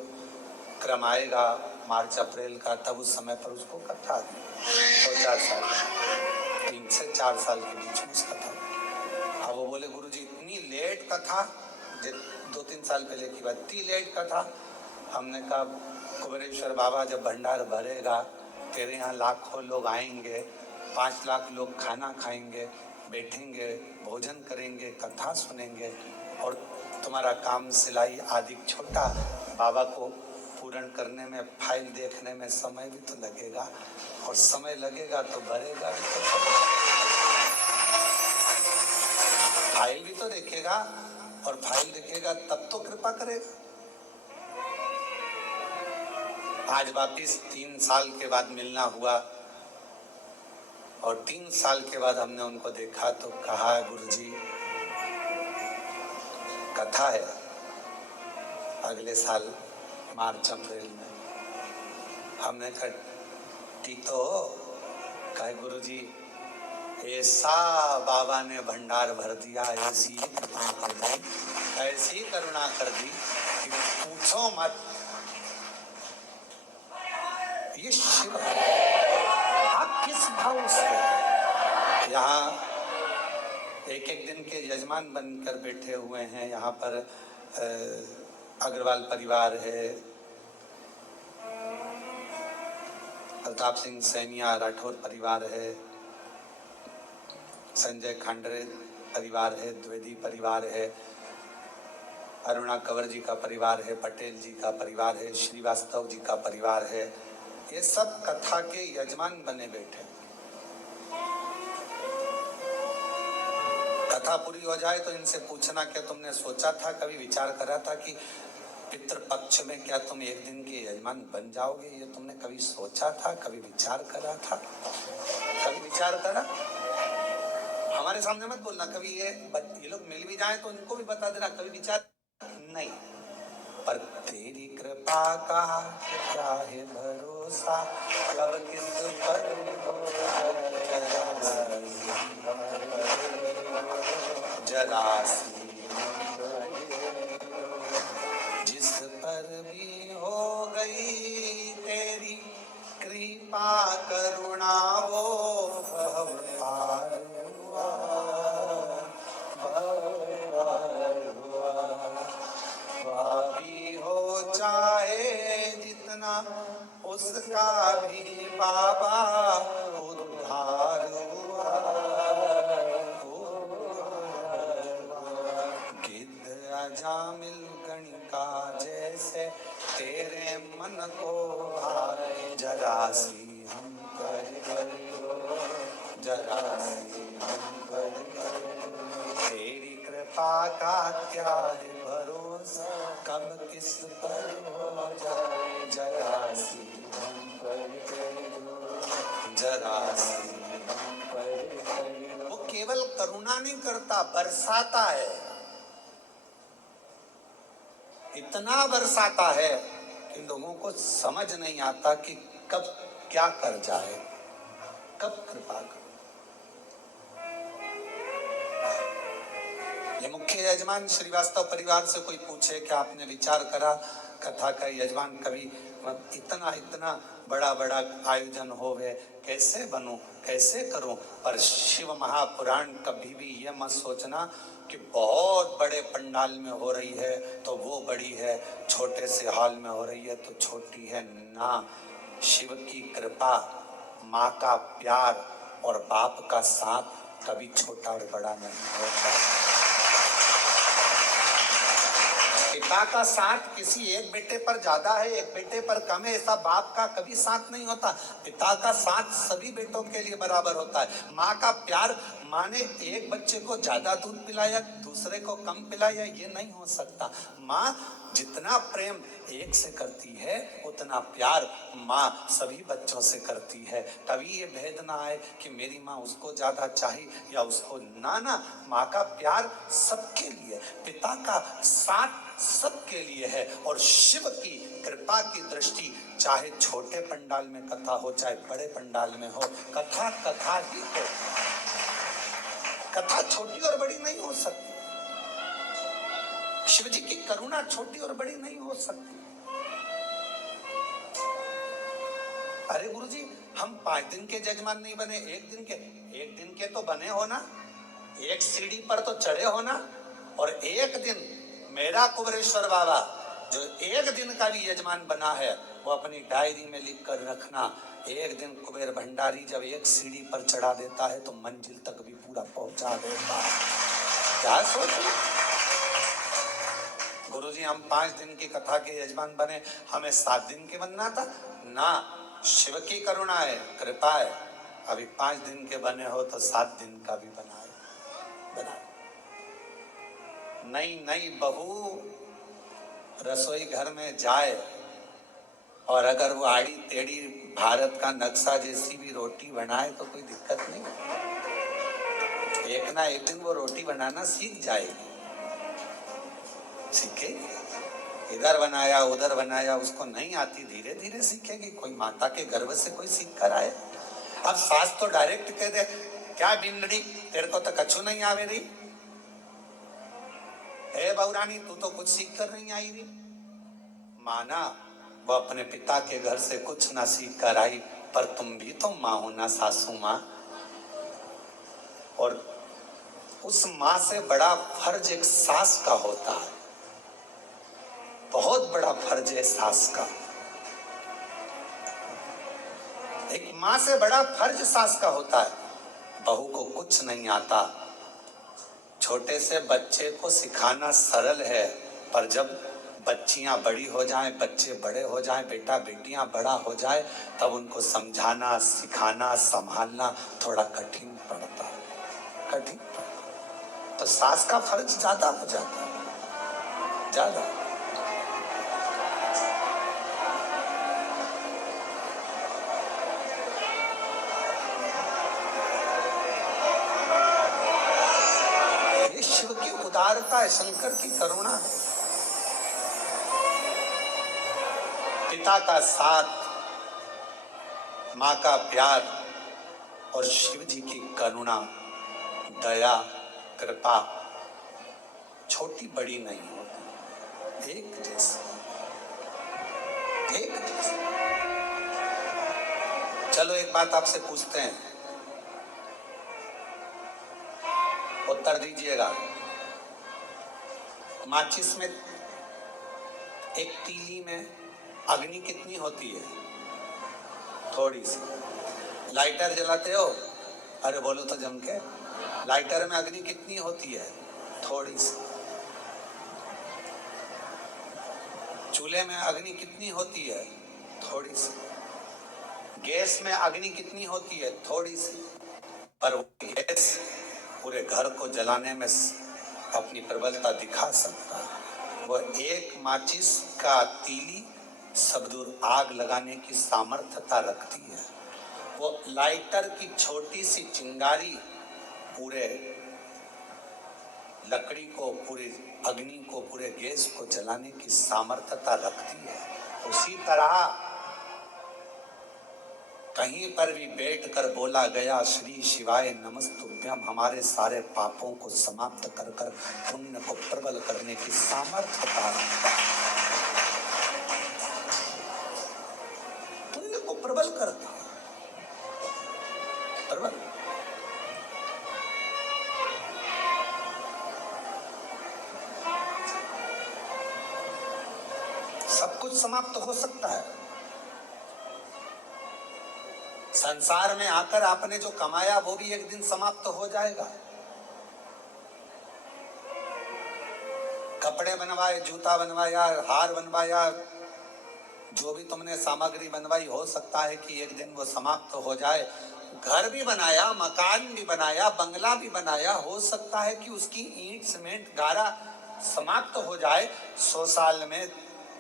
क्रम आएगा मार्च अप्रैल का, तब उस समय पर उसको कथा दी। 4 साल 3 से 4 साल के बीच में उसका था। अब वो बोले गुरुजी इतनी लेट कथा, 2-3 साल पहले की बात, इतनी लेट कथा। हमने कहा कुबेरेश्वर बाबा जब भंडार भरेगा, तेरे यहाँ लाखों लोग आएंगे, 5 लाख लोग खाना खाएंगे, बैठेंगे, भोजन करेंगे, कथा सुनेंगे, और तुम्हारा काम सिलाई आदि छोटा, बाबा को पूर्ण करने में, फाइल देखने में समय भी तो लगेगा, और समय लगेगा तो भरेगा भी तो, फाइल भी तो देखेगा, और फाइल देखेगा तब तो कृपा करेगा। आज वापिस 3 साल के बाद मिलना हुआ, और 3 साल के बाद हमने उनको देखा तो कहा गुरुजी कथा है अगले साल मार्च अप्रैल में। हमने कहा ठीक तो हो? कहे गुरुजी ऐसा बाबा ने भंडार भर दिया, ऐसी करुणा कर दी, ऐसी करुणा कर दी कि पूछो मत। ये शिव आप किस भाव से यहाँ एक दिन के यजमान बनकर बैठे हुए हैं? यहाँ पर अग्रवाल परिवार है, प्रताप सिंह सैनिया राठौर परिवार है, संजय खांडरे परिवार है, द्विवेदी परिवार है, अरुणा कंवर जी का परिवार है, पटेल जी का परिवार है, श्रीवास्तव जी का परिवार है। ये सब कथा के यजमान बने बैठे। कथा पूरी हो जाए तो इनसे पूछना क्या तुमने सोचा था, कभी विचार करा था कि पितृपक्ष में क्या तुम एक दिन के यजमान बन जाओगे? ये तुमने कभी सोचा था, कभी विचार करा था? कभी विचार करा? हमारे सामने मत बोलना, कभी ये लोग मिल भी जाए तो इनको भी बता देना, कभी विचार नहीं। पर तेरी कृपा का क्या है भरोसा, कब किस पर जरासी जिस पर भी हो गई तेरी कृपा करुणा, वो भव पार हुआ, पापी हो चाहे जितना उसका भी बाबा उद्धार हुआ। जामिल गणिका जैसे तेरे मन को भाए, जरासी हम पर जरासी हम पर तेरी कृपा का क्या है भरोसा, कब किस पर हो जाए, जरासी हम पर जरासी हम पर। वो केवल करुणा नहीं करता, बरसाता है। इतना बरसाता है कि लोगों को समझ नहीं आता कि कब क्या कर जाए, कब कृपा करो। ये मुख्य यजमान श्रीवास्तव परिवार से कोई पूछे कि आपने विचार करा कथा का यजमान कभी इतना इतना बड़ा बड़ा आयोजन होवे, कैसे बनूं, कैसे करूं? पर शिव महापुराण कभी भी ये मत सोचना कि बहुत बड़े पंडाल में हो रही है तो वो बड़ी है, छोटे से हॉल में हो रही है तो छोटी है। ना, शिव की कृपा, माँ का प्यार और बाप का साथ कभी छोटा और बड़ा नहीं होता। पिता का साथ किसी एक बेटे पर ज्यादा है, एक बेटे पर कम है, ऐसा बाप का कभी साथ नहीं होता। पिता का साथ सभी बेटों के लिए बराबर होता है। माँ का प्यार, माँ ने एक बच्चे को ज्यादा दूध पिलाया, दूसरे को कम पिलाया, ये नहीं हो सकता। माँ जितना प्रेम एक से करती है उतना प्यार माँ सभी बच्चों से करती है। कभी ये भेद ना आए कि मेरी माँ उसको ज्यादा चाहिए या उसको ना। माँ का प्यार सबके लिए, पिता का साथ सबके लिए है। और शिव की कृपा की दृष्टि चाहे छोटे पंडाल में कथा हो चाहे बड़े पंडाल में हो, कथा कथा ही हो। कथा छोटी और बड़ी नहीं हो सकती। शिव जी की करुणा छोटी और बड़ी नहीं हो सकती। अरे गुरुजी, हम 5 दिन के जजमान नहीं बने, एक दिन के तो बने हो ना, एक सीढ़ी पर तो चढ़े हो ना। और एक दिन मेरा कुबेरेश्वर बाबा जो एक दिन का भी यजमान बना है वो अपनी डायरी में लिख कर रखना। एक दिन कुबेर भंडारी जब एक सीढ़ी पर चढ़ा देता है तो मंजिल तक भी पूरा पहुंचा देता है। क्या सोचिए गुरुजी, हम 5 दिन की कथा के यजमान बने, हमें 7 दिन के बनना था ना। शिव की करुणा है, कृपा है। अभी 5 दिन के बने हो तो 7 दिन का भी बनाए। नई बहू रसोई घर में जाए और अगर वो आड़ी टेढ़ी भारत का नक्शा जैसी भी रोटी बनाए तो कोई दिक्कत नहीं। एक ना एक दिन वो रोटी बनाना सीख जाएगी, सीखेगी। इधर बनाया उधर बनाया उसको नहीं आती, धीरे धीरे सीखेगी। कोई माता के गर्भ से कोई सीख कर आए। अब सास तो डायरेक्ट कह दे, क्या बिंदड़ी तेरे को तो कछु नहीं आवे रही, हे बहुरानी तू तो कुछ सीख कर नहीं आई रही। माना वो अपने पिता के घर से कुछ ना सीख कर आई, पर तुम भी तो माँ हो ना सासू माँ। और उस माँ से बड़ा फर्ज एक सास का होता है, बहुत बड़ा फर्ज है सास का। एक माँ से बड़ा फर्ज सास का होता है। बहू को कुछ नहीं आता, छोटे से बच्चे को सिखाना सरल है, पर जब बच्चियां बड़ी हो जाएं, बच्चे बड़े हो जाएं, बेटा बेटियां बड़ा हो जाए, तब उनको समझाना सिखाना संभालना थोड़ा कठिन पड़ता है, कठिन। तो सास का फर्ज ज्यादा हो जाता है, ज्यादा। ये शिव की उदारता है, शंकर की करुणा है। पिता का साथ, माँ का प्यार और शिव जी की करुणा, दया, कृपा छोटी बड़ी नहीं होती, एक जैसी, एक जैसी। चलो एक बात आपसे पूछते हैं, उत्तर दीजिएगा। माचिस में, एक तीली में अग्नि कितनी होती है? थोड़ी सी। लाइटर जलाते हो, अरे बोलो तो जम के, लाइटर में अग्नि कितनी होती है? थोड़ी सी। चूल्हे में अग्नि कितनी होती है? थोड़ी सी। गैस में अग्नि कितनी होती है? थोड़ी सी। पर वो गैस पूरे घर को जलाने में अपनी प्रबलता दिखा सकता है। वो एक माचिस का तीली सब दूर आग लगाने की सामर्थ्यता रखती है। वो लाइटर की छोटी सी चिंगारी पूरे लकड़ी को, पूरे अग्नि को, पूरे गैस को जलाने की सामर्थ्यता रखती है। उसी तरह कहीं पर भी बैठकर बोला गया श्री शिवाय नमस्तुभ्यम, हमारे सारे पापों को समाप्त कर कर पुण्य को प्रबल करने की सामर्थ्यता, पुण्य को प्रबल करता है, प्रबल। सब कुछ समाप्त हो सकता है। संसार में आकर आपने जो कमाया वो भी एक दिन समाप्त हो जाएगा। कपड़े बनवाए, जूता बनवाया, हार बनवाया, जो भी तुमने सामग्री बनवाई, हो सकता है कि एक दिन वो समाप्त हो जाए। घर भी बनाया, मकान भी बनाया, बंगला भी बनाया, हो सकता है कि उसकी ईंट, सीमेंट, गारा समाप्त हो जाए। 100 साल में,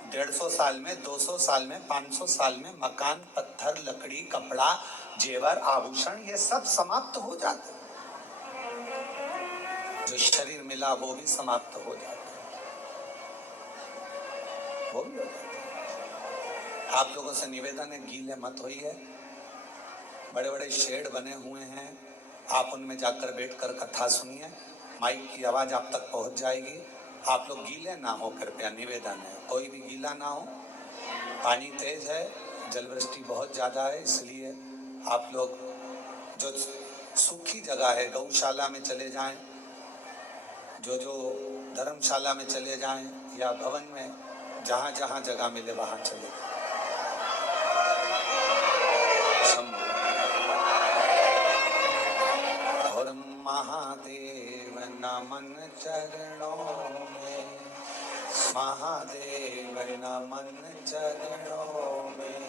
150 साल में, 200 साल में, 500 साल में मकान, पत्थर, लकड़ी, कपड़ा, जेवर, आभूषण, ये सब समाप्त हो जाते। जो शरीर मिला वो भी समाप्त हो जाता, वो भी हो जाता। आप लोगों से निवेदन है, गीले मत होइए। बड़े बड़े शेड बने हुए हैं, आप उनमें जाकर बैठकर कथा सुनिए, माइक की आवाज आप तक पहुंच जाएगी। आप लोग गीले ना हो, कृपया निवेदन है, कोई भी गीला ना हो। पानी तेज है, जलवृष्टि बहुत ज्यादा है, इसलिए आप लोग जो सूखी जगह है, गौशाला में चले जाएं, जो धर्मशाला में चले जाएं, या भवन में, जहां जहां जगह मिले वहां चले जाएं। और महादेव नमन चरणों में, महादेव नमन चरणों में,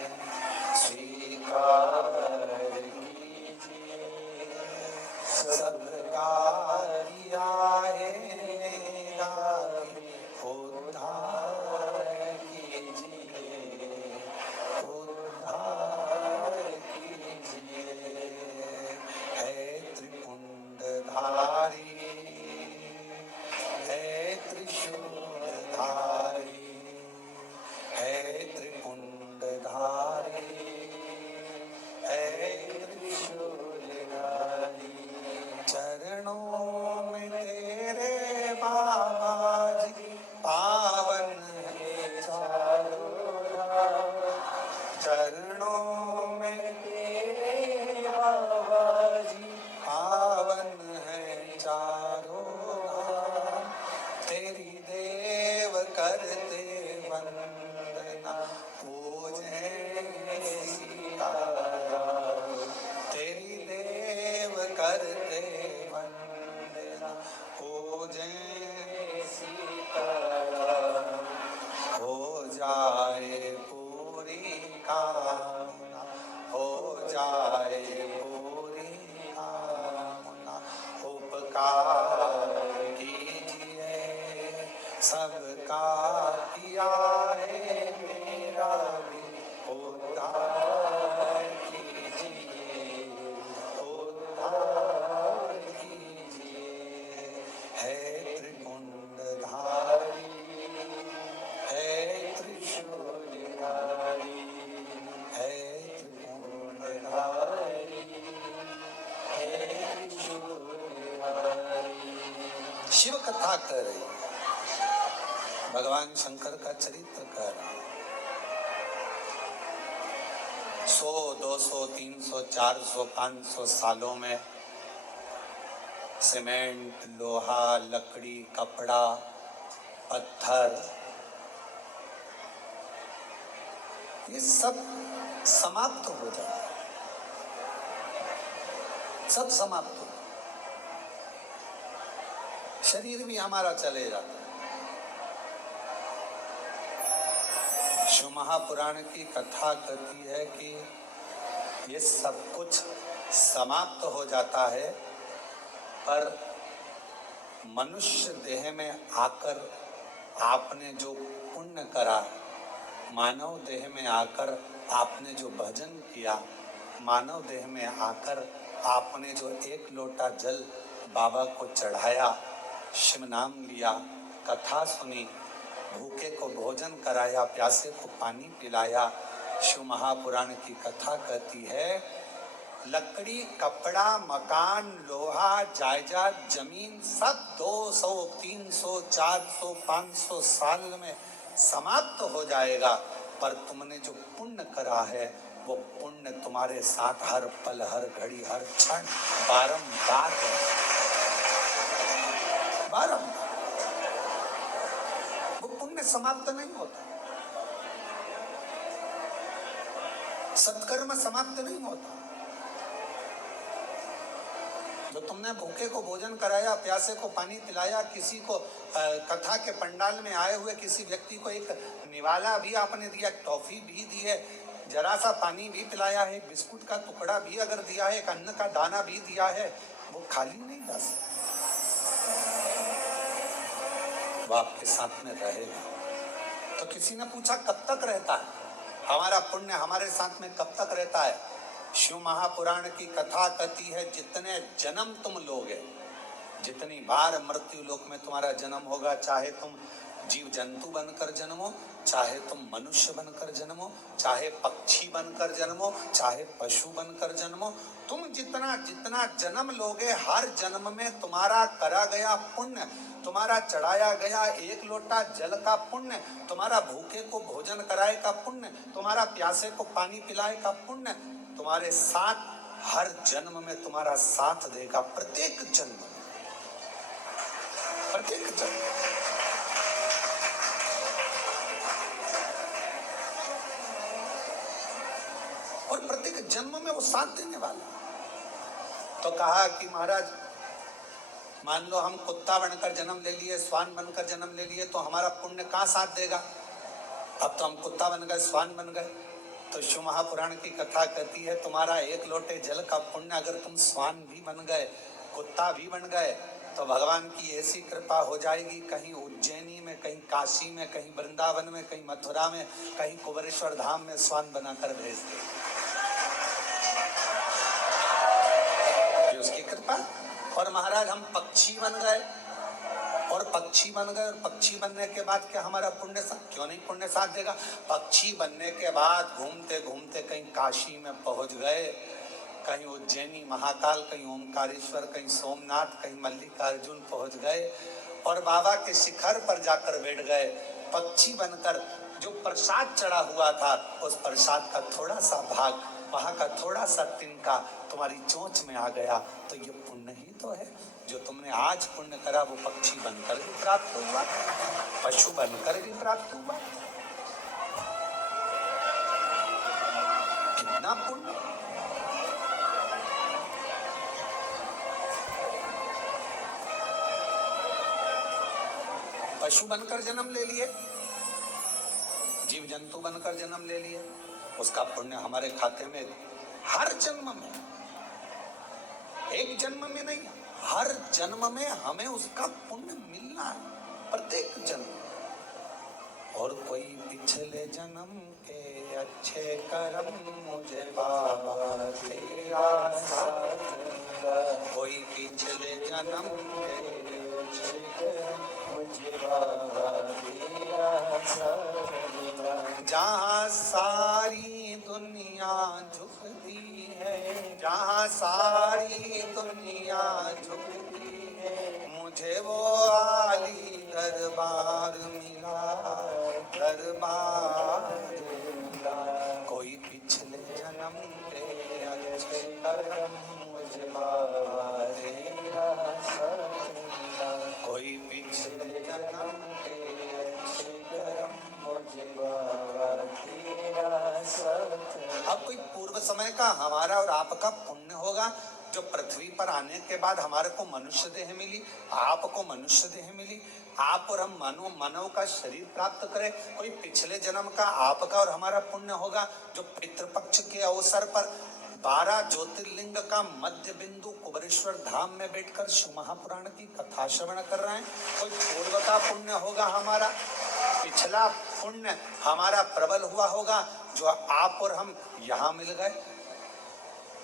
स्वीकार कीजिए सबका किया है मेरा भी उद्धार कीजिए, उद्धार कीजिए। है त्रिपुंडधारी, है त्रिशूलधारी, है त्रिपुंडधारी, है त्रिशूलधारी। चरणों में तेरे बाबा जी पावन है चारों धाम। चरणों में तेरे बाबा जी पावन है चारों धाम। तेरी देव करते वंदना, पूजे सीताराम। तेरी देव करते वंदना, पूजे सीताराम। हो जाए पूरी कामना, हो जाए पूरी कामना। उपकार कीजिए सबका किया है मेरा भी उद्धार कीजिए, उद्धार कीजिए। है त्रिपुंडधारी, है त्रिशूलधारी, है त्रिपुंडधारी, है त्रिशूलधारी। शिव कथा कर रही है, भगवान शंकर का चरित्र कर रहा है। 100, 200, 300, 400, 500 सालों में सीमेंट, लोहा, लकड़ी, कपड़ा, पत्थर, ये सब समाप्त हो जाता है, सब समाप्त हो। शरीर भी हमारा चले जाता है। शिव महापुराण की कथा कहती है कि ये सब कुछ समाप्त हो जाता है, पर मनुष्य देह में आकर आपने जो पुण्य करा, मानव देह में आकर आपने जो भजन किया, मानव देह में आकर आपने जो एक लोटा जल बाबा को चढ़ाया, शिव नाम लिया, कथा सुनी, भूखे को भोजन कराया, प्यासे को पानी पिलाया। शिव महापुराण की कथा कहती है, लकड़ी, कपड़ा, मकान, लोहा, जायदाद, जमीन सब 200, 300, 400, 500 साल में समाप्त हो जाएगा, पर तुमने जो पुण्य करा है वो पुण्य तुम्हारे साथ हर पल, हर घड़ी, हर क्षण बारंबार है। बारंबार वो पुण्य समाप्त नहीं होता, सत्कर्म समाप्त नहीं होता। जो तुमने भूखे को भोजन कराया, प्यासे को पानी पिलाया, किसी को कथा के पंडाल में आए हुए किसी व्यक्ति को एक निवाला भी आपने दिया, टॉफी भी दी है, जरा सा पानी भी पिलाया है, बिस्कुट का टुकड़ा भी अगर दिया है, एक अन्न का दाना भी दिया है, वो खाली नहीं जा सकता, वो आपके साथ में रहेगा। तो किसी ने पूछा कब तक रहता है हमारा पुण्य, हमारे साथ में कब तक रहता है? शिव महापुराण की कथा कहती है, जितने जन्म तुम लोगे, जितनी बार मृत्यु लोक में तुम्हारा जन्म होगा, चाहे तुम जीव जंतु बनकर जन्मो, चाहे तुम मनुष्य बनकर जन्मो, चाहे पक्षी बनकर जन्मो, चाहे पशु बनकर जन्मो, तुम जितना जितना जन्म लोगे, हर जन्म में तुम्हारा करा गया पुण्य, तुम्हारा चढ़ाया गया एक लोटा जल का पुण्य, तुम्हारा भूखे को भोजन कराए का पुण्य, तुम्हारा प्यासे को पानी पिलाए का पुण्य तुम्हारे साथ हर जन्म में तुम्हारा साथ देगा, प्रत्येक जन्म, प्रत्येक जन्म। और प्रत्येक जन्म में वो साथ देने वाला। तो कहा कि महाराज मान लो हम कुत्ता बनकर जन्म ले लिए, श्वान बनकर जन्म ले लिए, तो हमारा पुण्य कहाँ साथ देगा? अब तो हम कुत्ता बन गए, श्वान बन गए। तो शिव महापुराण की कथा कहती है, तुम्हारा एक लोटे जल का पुण्य अगर तुम श्वान भी बन गए, कुत्ता भी बन गए, तो भगवान की ऐसी कृपा हो जाएगी, कहीं उज्जैनी में, कहीं काशी में, कहीं वृंदावन में, कहीं मथुरा में, कहीं कुबेरेश्वर धाम में श्वान बनाकर भेज दे, उसकी कृपा। और महाराज हम पक्षी बन गए, और पक्षी बन गए, और पक्षी बनने के बाद क्या हमारा पुण्य साथ, क्यों नहीं पुण्य साथ देगा? पक्षी बनने के बाद घूमते घूमते कहीं काशी में पहुंच गए, कहीं उज्जैनी महाकाल, कहीं ओमकारेश्वर, कहीं सोमनाथ, कहीं मल्लिकार्जुन पहुंच गए, और बाबा के शिखर पर जाकर बैठ गए। पक्षी बनकर जो प्रसाद चढ़ा हुआ था, उस प्रसाद का थोड़ा सा भाग, वहां का थोड़ा सा तिनका तुम्हारी चोंच में आ गया, तो ये पुण्य ही तो है। जो तुमने आज पुण्य करा वो पक्षी बनकर भी प्राप्त हुआ, पशु बनकर भी प्राप्त हुआ, कितना पुण्य। पशु बनकर जन्म ले लिए, जीव जंतु बनकर जन्म ले लिए, उसका पुण्य हमारे खाते में हर जन्म में, एक जन्म में नहीं, हर जन्म में हमें उसका पुण्य मिलना है, प्रत्येक जन्म। और कोई पिछले जन्म के अच्छे कर्म मुझे बाबा तेरा साथ देगा, कोई पिछले जन्म के अच्छे कर्म मुझे बाबा तेरा साथ देगा। जहाँ सारी दुनिया झुकती है, जहाँ सारी दुनिया झुकती है, मुझे वो आली दरबार मिला, दरबार मिला। कोई पिछले जन्म के अच्छे कर्म मुझे बाबा तेरा साथ मिला, कोई पिछले जन्म के अच्छे कर्म मुझे बाबा तेरा साथ। अब कोई पूर्व समय का हमारा और आपका पुण्य होगा, जो पृथ्वी पर आने के बाद हमारे को मनुष्य देह मिली, आपको मनुष्य देह मिली, आप और हम मानव का शरीर प्राप्त करें। कोई पिछले जन्म का आपका और हमारा पुण्य होगा, जो पितृपक्ष के अवसर पर 12 ज्योतिर्लिंग का मध्य बिंदु कुबेरेश्वर धाम में बैठकर शिव महापुराण की कथा श्रवण कर रहे हैं। कोई पूर्व का पुण्य होगा हमारा, पिछला पुण्य हमारा प्रबल हुआ होगा, जो आप और हम यहाँ मिल गए।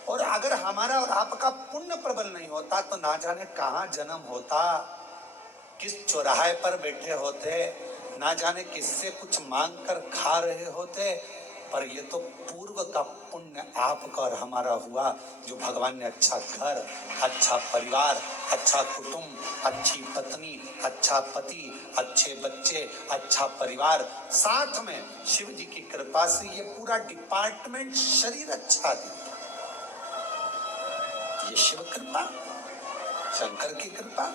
और अगर हमारा और आपका पुण्य प्रबल नहीं होता तो ना जाने कहाँ जन्म होता, किस चौराहे पर बैठे होते, ना जाने किससे कुछ मांग कर खा रहे होते, पर ये तो पूर्व का पुण्य आपका और हमारा हुआ, जो भगवान ने अच्छा घर, अच्छा परिवार, अच्छा कुटुंब, अच्छी पत्नी, अच्छा पति, अच्छे बच्चे, अच्छा परिवार, साथ में शिव जी की कृपा से ये पूरा डिपार्टमेंट शरीर अच्छा दिया। ये शिव कृपा, शंकर की कृपा।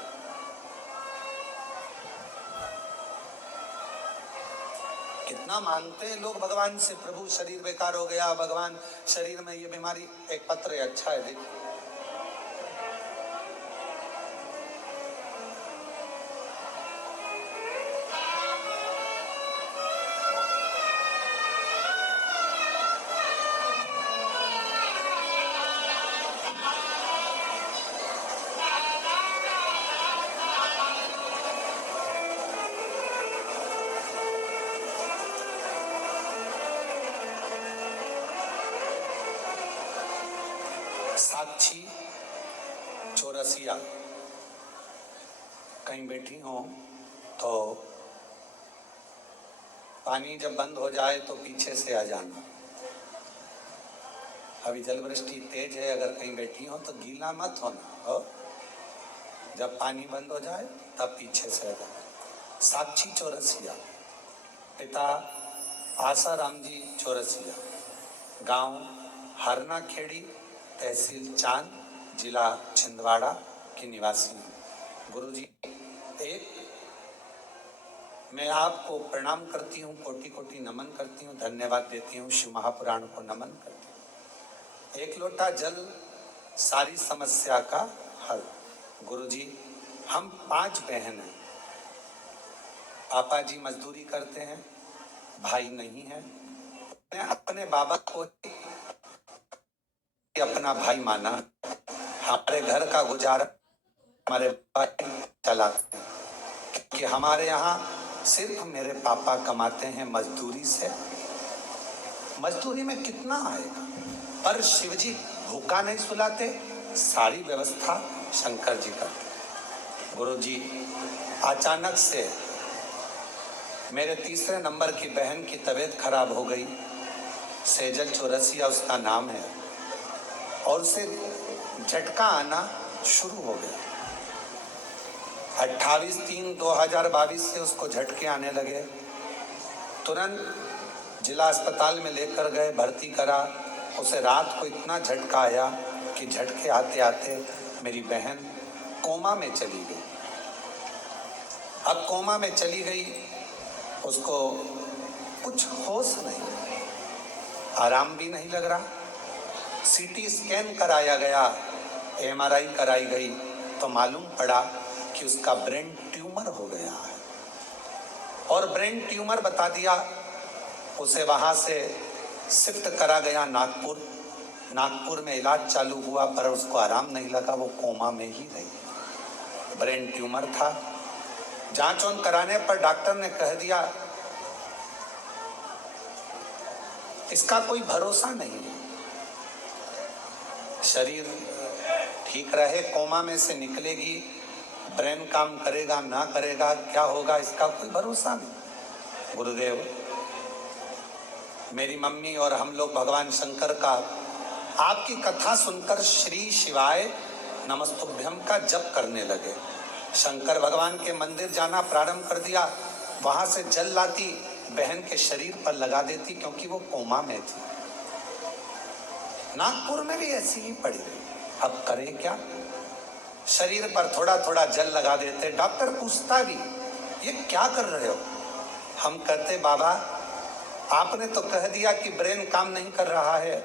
कितना मांगते हैं लोग भगवान से, प्रभु शरीर बेकार हो गया, भगवान शरीर में ये बीमारी। एक पत्र अच्छा है, देखिए। साक्षी चौरसिया कहीं बैठी हो तो पानी जब बंद हो जाए तो पीछे से आ जाना। अभी जल वृष्टि तेज है, अगर कहीं बैठी हो तो गीला मत होना हो। जब पानी बंद हो जाए तब पीछे से आ जाना। साक्षी चौरसिया, पिता आसाराम जी चौरसिया, गांव हरना खेड़ी, तहसील चांद, जिला छिंदवाड़ा की निवासी हूँ। गुरुजी, एक मैं आपको प्रणाम करती हूँ, कोटि कोटि नमन करती हूँ, धन्यवाद देती हूँ, शिव महापुराण को नमन करती हूँ। एक लोटा जल सारी समस्या का हल। गुरुजी, हम 5 बहन हैं। पापा जी मजदूरी करते हैं, भाई नहीं है। मैं अपने बाबा को अपना भाई माना। हमारे घर का गुजारा हमारे भाई चलाते हैं, क्योंकि हमारे यहाँ सिर्फ मेरे पापा कमाते हैं मजदूरी से। मजदूरी में कितना आएगा, पर शिवजी भूखा नहीं सुलाते, सारी व्यवस्था शंकर जी करते। गुरुजी, अचानक से मेरे तीसरे नंबर की बहन की तबीयत खराब हो गई। सेजल चौरसिया उसका नाम है, और उसे झटका आना शुरू हो गया। 28/3/2022 से उसको झटके आने लगे। तुरंत जिला अस्पताल में लेकर गए, भर्ती करा। उसे रात को इतना झटका आया कि झटके आते आते मेरी बहन कोमा में चली गई। अब कोमा में चली गई, उसको कुछ होश नहीं, आराम भी नहीं लग रहा। सीटी स्कैन कराया गया, एमआरआई कराई गई, तो मालूम पड़ा कि उसका ब्रेन ट्यूमर हो गया है। और ब्रेन ट्यूमर बता दिया। उसे वहां से शिफ्ट करा गया नागपुर। नागपुर में इलाज चालू हुआ, पर उसको आराम नहीं लगा, वो कोमा में ही रही। ब्रेन ट्यूमर था। जांच कराने पर डॉक्टर ने कह दिया इसका कोई भरोसा नहीं है। शरीर ठीक रहे, कोमा में से निकलेगी, ब्रेन काम करेगा ना करेगा, क्या होगा, इसका कोई भरोसा नहीं। गुरुदेव, मेरी मम्मी और हम लोग भगवान शंकर का आपकी कथा सुनकर श्री शिवाय नमस्तुभ्यम का जप करने लगे। शंकर भगवान के मंदिर जाना प्रारंभ कर दिया। वहां से जल लाती, बहन के शरीर पर लगा देती, क्योंकि वो कोमा में थी। नागपुर में भी ऐसी ही पड़ी। अब करें क्या? शरीर पर थोड़ा थोड़ा जल लगा देते। डॉक्टर पूछता भी, ये क्या कर रहे हो? हम कहते, बाबा आपने तो कह दिया कि ब्रेन काम नहीं कर रहा है,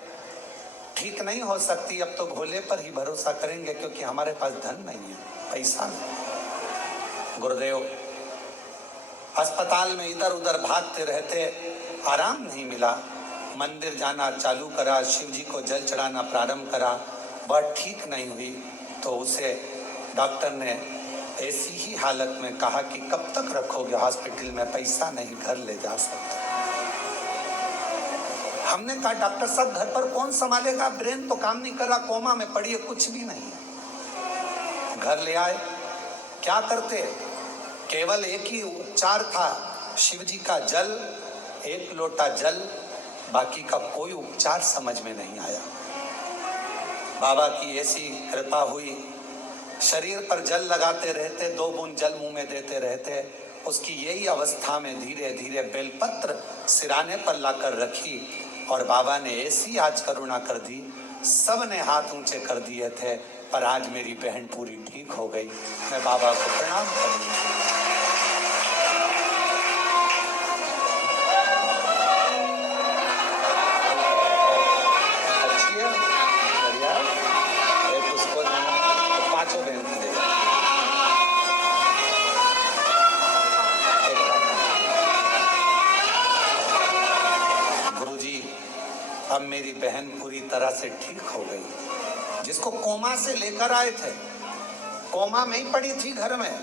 ठीक नहीं हो सकती, अब तो भोले पर ही भरोसा करेंगे, क्योंकि हमारे पास धन नहीं है, पैसा नहीं। गुरुदेव, अस्पताल में इधर उधर भागते रहते, आराम नहीं मिला। मंदिर जाना चालू करा, शिव जी को जल चढ़ाना प्रारंभ करा, वह ठीक नहीं हुई। तो उसे डॉक्टर ने ऐसी ही हालत में कहा कि कब तक रखोगे हॉस्पिटल में, पैसा नहीं, घर ले जा सकते। हमने कहा डॉक्टर साहब घर पर कौन संभालेगा, ब्रेन तो काम नहीं कर रहा, कोमा में पड़ी है, कुछ भी नहीं। घर ले आए, क्या करते, केवल एक ही उपचार था, शिव जी का जल, एक लोटा जल, बाकी का कोई उपचार समझ में नहीं आया। बाबा की ऐसी कृपा हुई, शरीर पर जल लगाते रहते, 2 बूंद जल मुंह में देते रहते। उसकी यही अवस्था में धीरे धीरे बेलपत्र सिराने पर लाकर रखी और बाबा ने ऐसी आज करुणा कर दी, सब ने हाथ ऊंचे कर दिए थे, पर आज मेरी बहन पूरी ठीक हो गई। मैं बाबा को प्रणाम करूंगी। अच्छी है, बढ़िया। एक उसको देना, तो 5 बहन को देगा। गुरुजी, अब मेरी बहन पूरी तरह से ठीक हो गई। जिसको कोमा से लेकर आए थे, कोमा में ही पड़ी थी घर में,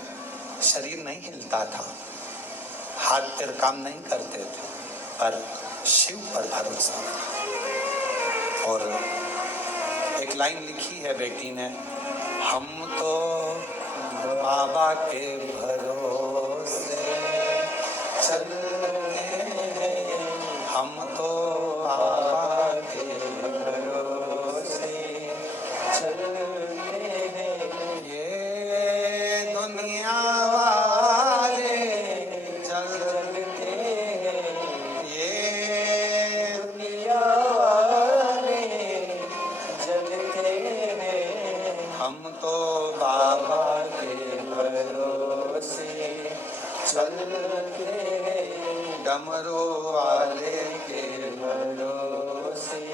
शरीर नहीं हिलता था, हाथ पैर काम नहीं करते थे, पर शिव पर भरोसा। और एक लाइन लिखी है बेटी ने, हम तो बाबा के भरोसे चलते हैं, हम तो बाबा के भरोसे चलते हैं। ये दुनिया वाले चलते हैं, ये दुनिया वाले चलते हैं, हम तो बाबा के भरोसे चलते हैं, डमरू वाले के भरोसे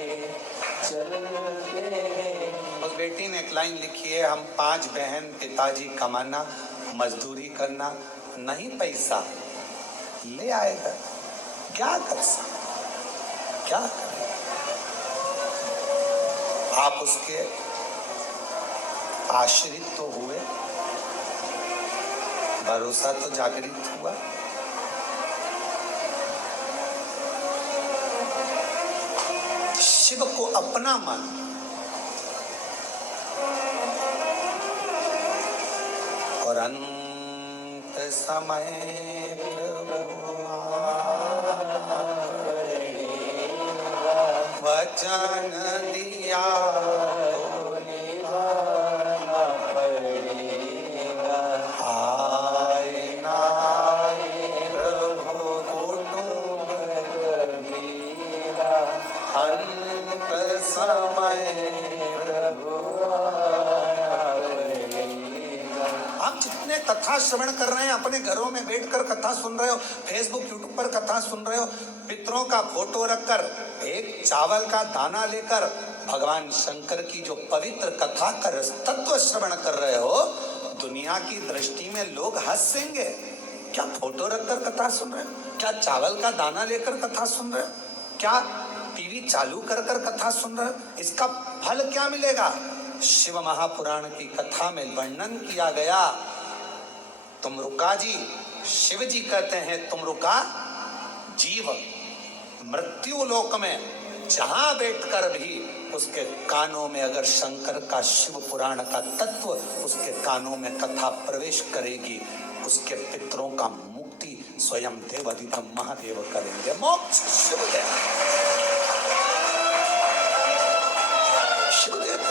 चलते हैं। उस बेटी ने एक लाइन लिखी है, हम 5 बहन, पिताजी कमाना, मजदूरी करना, नहीं पैसा ले आएगा, क्या कर सकते, क्या करें। आप उसके आश्रित तो हुए, भरोसा तो जागृत हुआ। शिव को अपना मान, और अंत समय वचन दिया तो निभाना पड़ेगा, आए ना प्रभु कुटुंब कबीरा, अंत समय प्रभु आना पड़ेगा। आप जितने कथा श्रवण कर रहे हैं, अपने घरों में बैठकर कथा सुन रहे हो, फेसबुक यूट्यूब पर कथा सुन रहे हो, पितरों का फोटो रखकर, एक चावल का दाना लेकर भगवान शंकर की जो पवित्र कथा का तत्व श्रवण कर रहे हो, दुनिया की दृष्टि में लोग हंसेंगे। क्या फोटो रखकर कथा सुन रहे हो? क्या चावल का दाना लेकर कथा सुन रहे हो? क्या टीवी चालू कर कर कथा सुन रहे हो? इसका फल क्या मिलेगा? शिव महापुराण की कथा में वर्णन किया गया, तुम रुका जी, शिव जी कहते हैं तुम रुका, जीव मृत्यु लोक में जहां बैठकर भी उसके कानों में अगर शंकर का शिव पुराण का तत्व उसके कानों में कथा प्रवेश करेगी, उसके पितरों का मुक्ति स्वयं देवाधिदेव महादेव करेंगे। मोक्ष शिवदेव, शिवदेव।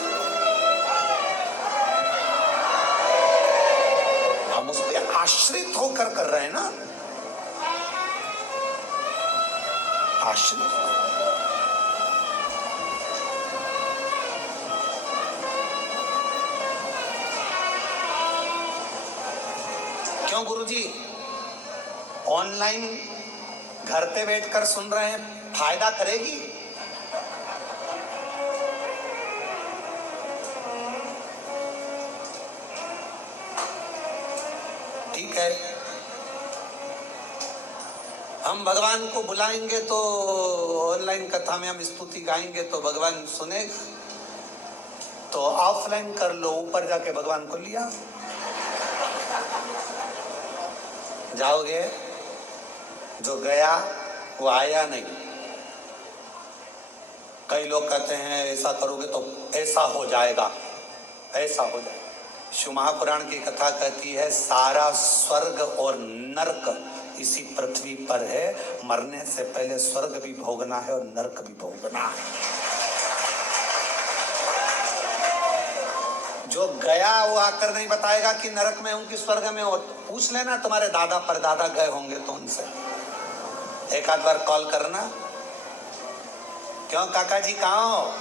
हम उस पर आश्रित होकर कर रहे हैं ना, आश्रित। क्यों गुरुजी? ऑनलाइन घर पे बैठकर सुन रहे हैं, फायदा करेगी? ठीक है, हम भगवान को बुलाएंगे तो ऑनलाइन कथा में हम स्तुति गाएंगे तो भगवान सुनेगा, तो ऑफलाइन कर लो, ऊपर जाके भगवान को लिया जाओगे, जो गया वो आया नहीं। कई लोग कहते हैं ऐसा करोगे तो ऐसा हो जाएगा, ऐसा हो जाएगा। शिव महापुराण की कथा कहती है सारा स्वर्ग और नरक इसी पृथ्वी पर है। मरने से पहले स्वर्ग भी भोगना है और नरक भी भोगना है। जो गया वो आकर नहीं बताएगा कि नरक में हूं कि स्वर्ग में हो। पूछ लेना तुम्हारे दादा परदादा गए होंगे तो उनसे एक आध बार कॉल करना। क्यों काका जी कहाँ हो?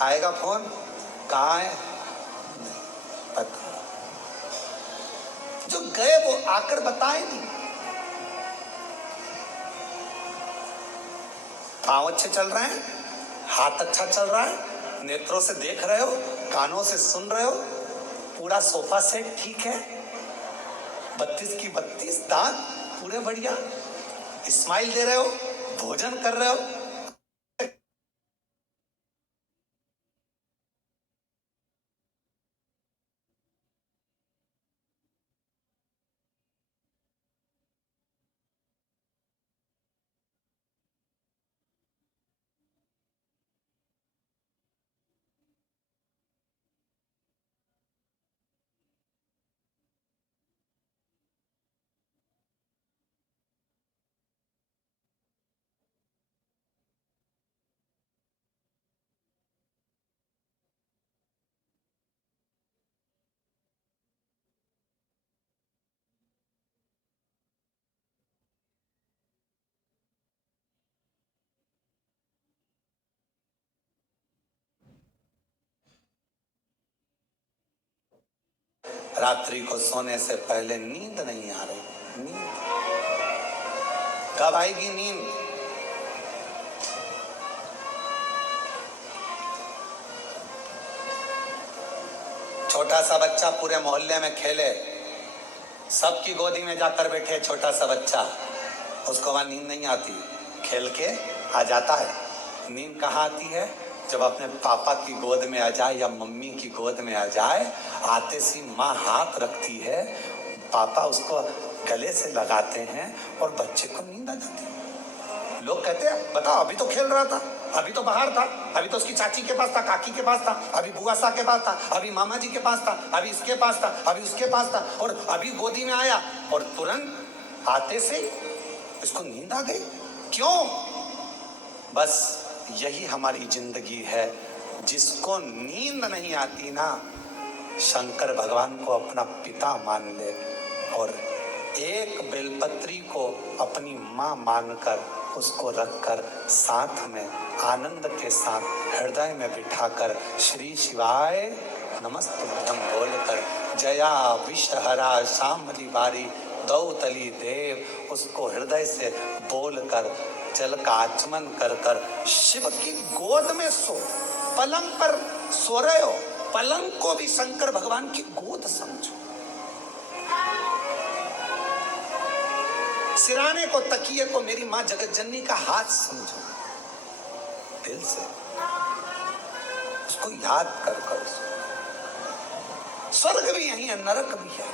आएगा फोन। कहाँ है? पता। जो गए वो आकर बताए नहीं। पांव अच्छे चल रहे हैं, हाथ अच्छा चल रहा है, नेत्रों से देख रहे हो, कानों से सुन रहे हो, पूरा सोफा सेट ठीक है, 32 की 32 दांत पूरे बढ़िया, स्माइल दे रहे हो, भोजन कर रहे हो। रात्रि को सोने से पहले नींद नहीं आ रही। नींद कब आएगी? नींद छोटा सा बच्चा पूरे मोहल्ले में खेले, सबकी गोदी में जाकर बैठे छोटा सा बच्चा, उसको वहां नींद नहीं आती, खेल के आ जाता है। नींद कहाँ आती है? जब अपने पापा की गोद में आ जाए या मम्मी की गोद में आ जाए, आते सी माँ हाथ रखती है, पापा उसको गले से लगाते हैं और बच्चे को नींद आ जाती है। लोग कहते हैं बताओ अभी तो खेल रहा था, अभी तो बाहर था, अभी तो उसकी चाची के पास था, काकी के पास था, अभी बुआ सा के पास था, अभी मामा जी के पास था, अभी इसके पास था, अभी उसके पास था, और अभी गोदी में आया और तुरंत आते से इसको नींद आ गई। क्यों? बस यही हमारी जिंदगी है। जिसको नींद नहीं आती ना, शंकर भगवान को अपना पिता मान ले और एक बेलपत्री को अपनी माँ मानकर उसको रखकर साथ में आनंद के साथ हृदय में बिठाकर श्री शिवाय नमस्तुभ्यं बोलकर जया विषहरा शामली बारी दौतली देव उसको हृदय से बोलकर जल का आचमन कर कर शिव की गोद में सो। पलंग पर सो रहे हो, पलंग को भी शंकर भगवान की गोद समझो। सिराने को, तकिए को मेरी मां जगत जननी का हाथ समझो। दिल से उसको याद कर कर सो। स्वर्ग भी यही है, नरक भी है।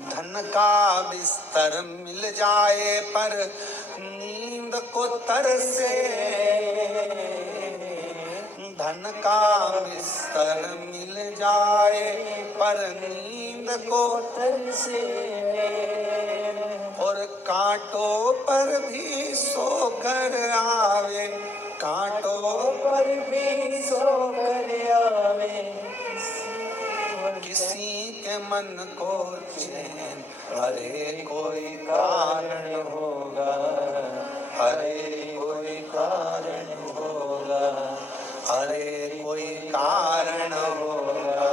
धन का बिस्तर मिल जाए पर नींद को तरसे, धन का बिस्तर मिल जाए पर नींद को तरसे, और कांटों पर भी सोकर आवे, कांटों पर भी सोकर आवे, किसी के मन को चैन, अरे कोई कारण होगा, अरे कोई कारण होगा, अरे कोई कारण होगा,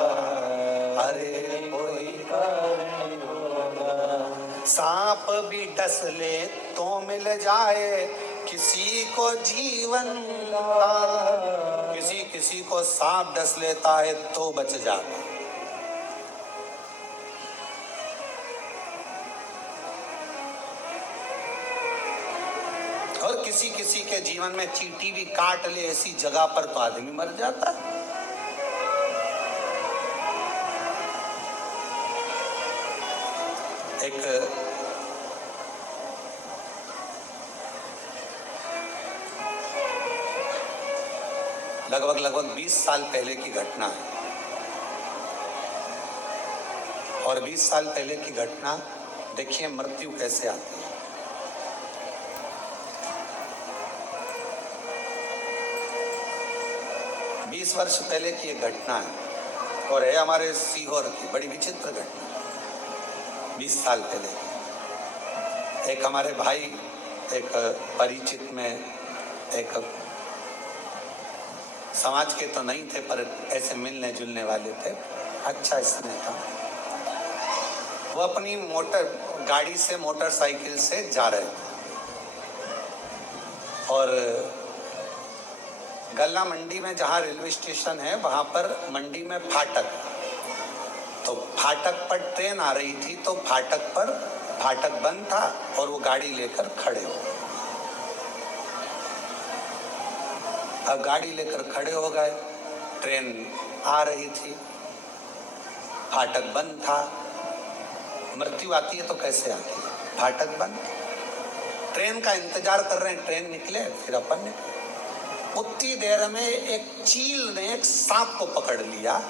अरे कोई कारण होगा। सांप भी डस ले तो मिल जाए किसी को जीवन का, किसी को सांप डस लेता है तो बच जाता। और किसी के जीवन में चींटी भी काट ले ऐसी जगह पर तो आदमी मर जाता है। एक लगभग 20 साल पहले की घटना है। और 20 साल पहले की घटना, देखिए मृत्यु कैसे आती है। बीस वर्ष पहले की एक घटना है और है हमारे सीहोर की, बड़ी विचित्र घटना। 20 साल पहले एक हमारे भाई, एक परिचित में, एक समाज के तो नहीं थे पर ऐसे मिलने जुलने वाले थे, अच्छा स्नेह था। वो अपनी गाड़ी से, मोटरसाइकिल से जा रहे थे और गल्ला मंडी में, जहाँ रेलवे स्टेशन है, वहां पर मंडी में फाटक, तो फाटक पर ट्रेन आ रही थी, तो फाटक बंद था और वो गाड़ी लेकर खड़े हो गए। अब गाड़ी लेकर खड़े हो गए, ट्रेन आ रही थी, फाटक बंद था। मृत्यु आती है तो कैसे आती है? फाटक बंद, ट्रेन का इंतजार कर रहे हैं, ट्रेन निकले, फिर अपन निकले। उतनी देर में एक चील ने एक सांप को पकड़ लिया,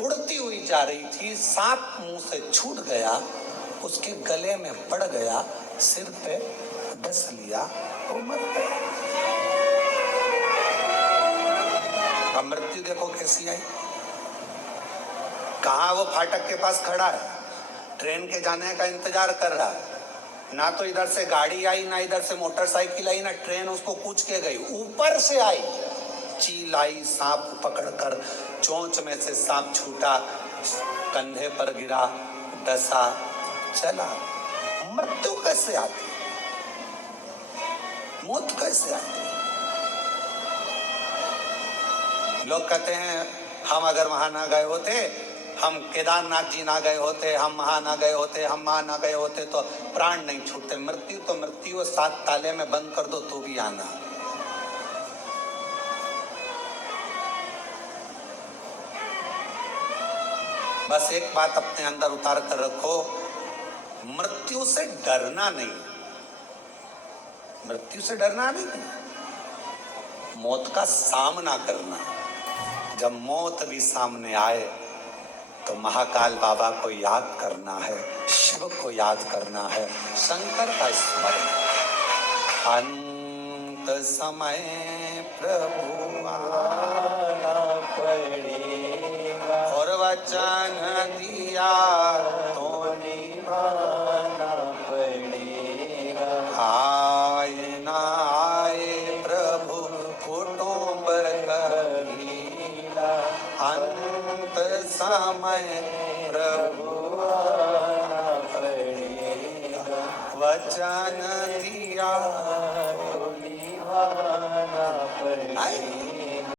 उड़ती हुई जा रही थी, सांप मुंह से छूट गया, उसके गले में पड़ गया, सिर पे डस लिया, वो मर गया। अब मृत्यु देखो कैसी आई। कहाँ वो फाटक के पास खड़ा है, ट्रेन के जाने का इंतजार कर रहा है, ना तो इधर से गाड़ी आई, ना इधर से मोटरसाइकिल आई, ना ट्रेन उसको कूच के गई, ऊपर से आई चील आई, सांप पकड़कर, चोंच में से सांप छूटा, कंधे पर गिरा, डसा, चला। मृत्यु कैसे आती, मौत कैसे आती? लोग कहते हैं हम अगर वहां ना गए होते, हम केदारनाथ जी ना गए होते, हम वहां ना गए होते, हम वहां ना गए होते तो प्राण नहीं छूटते। मृत्यु तो मृत्यु, 7 ताले में बंद कर दो तो भी आना। बस एक बात अपने अंदर उतार कर रखो, मृत्यु से डरना नहीं, मृत्यु से डरना नहीं, मौत का सामना करना। जब मौत भी सामने आए तो महाकाल बाबा को याद करना है, शिव को याद करना है, शंकर का स्मरण। अंत समय प्रभु आना पड़ेगा और वचन दिया तो निभाना पड़ेगा। आए ना आए प्रभु कुटुंब कबीला, अंत समय प्रभु आना पड़ेगा, वचन दिया तो निभाना पड़ेगा।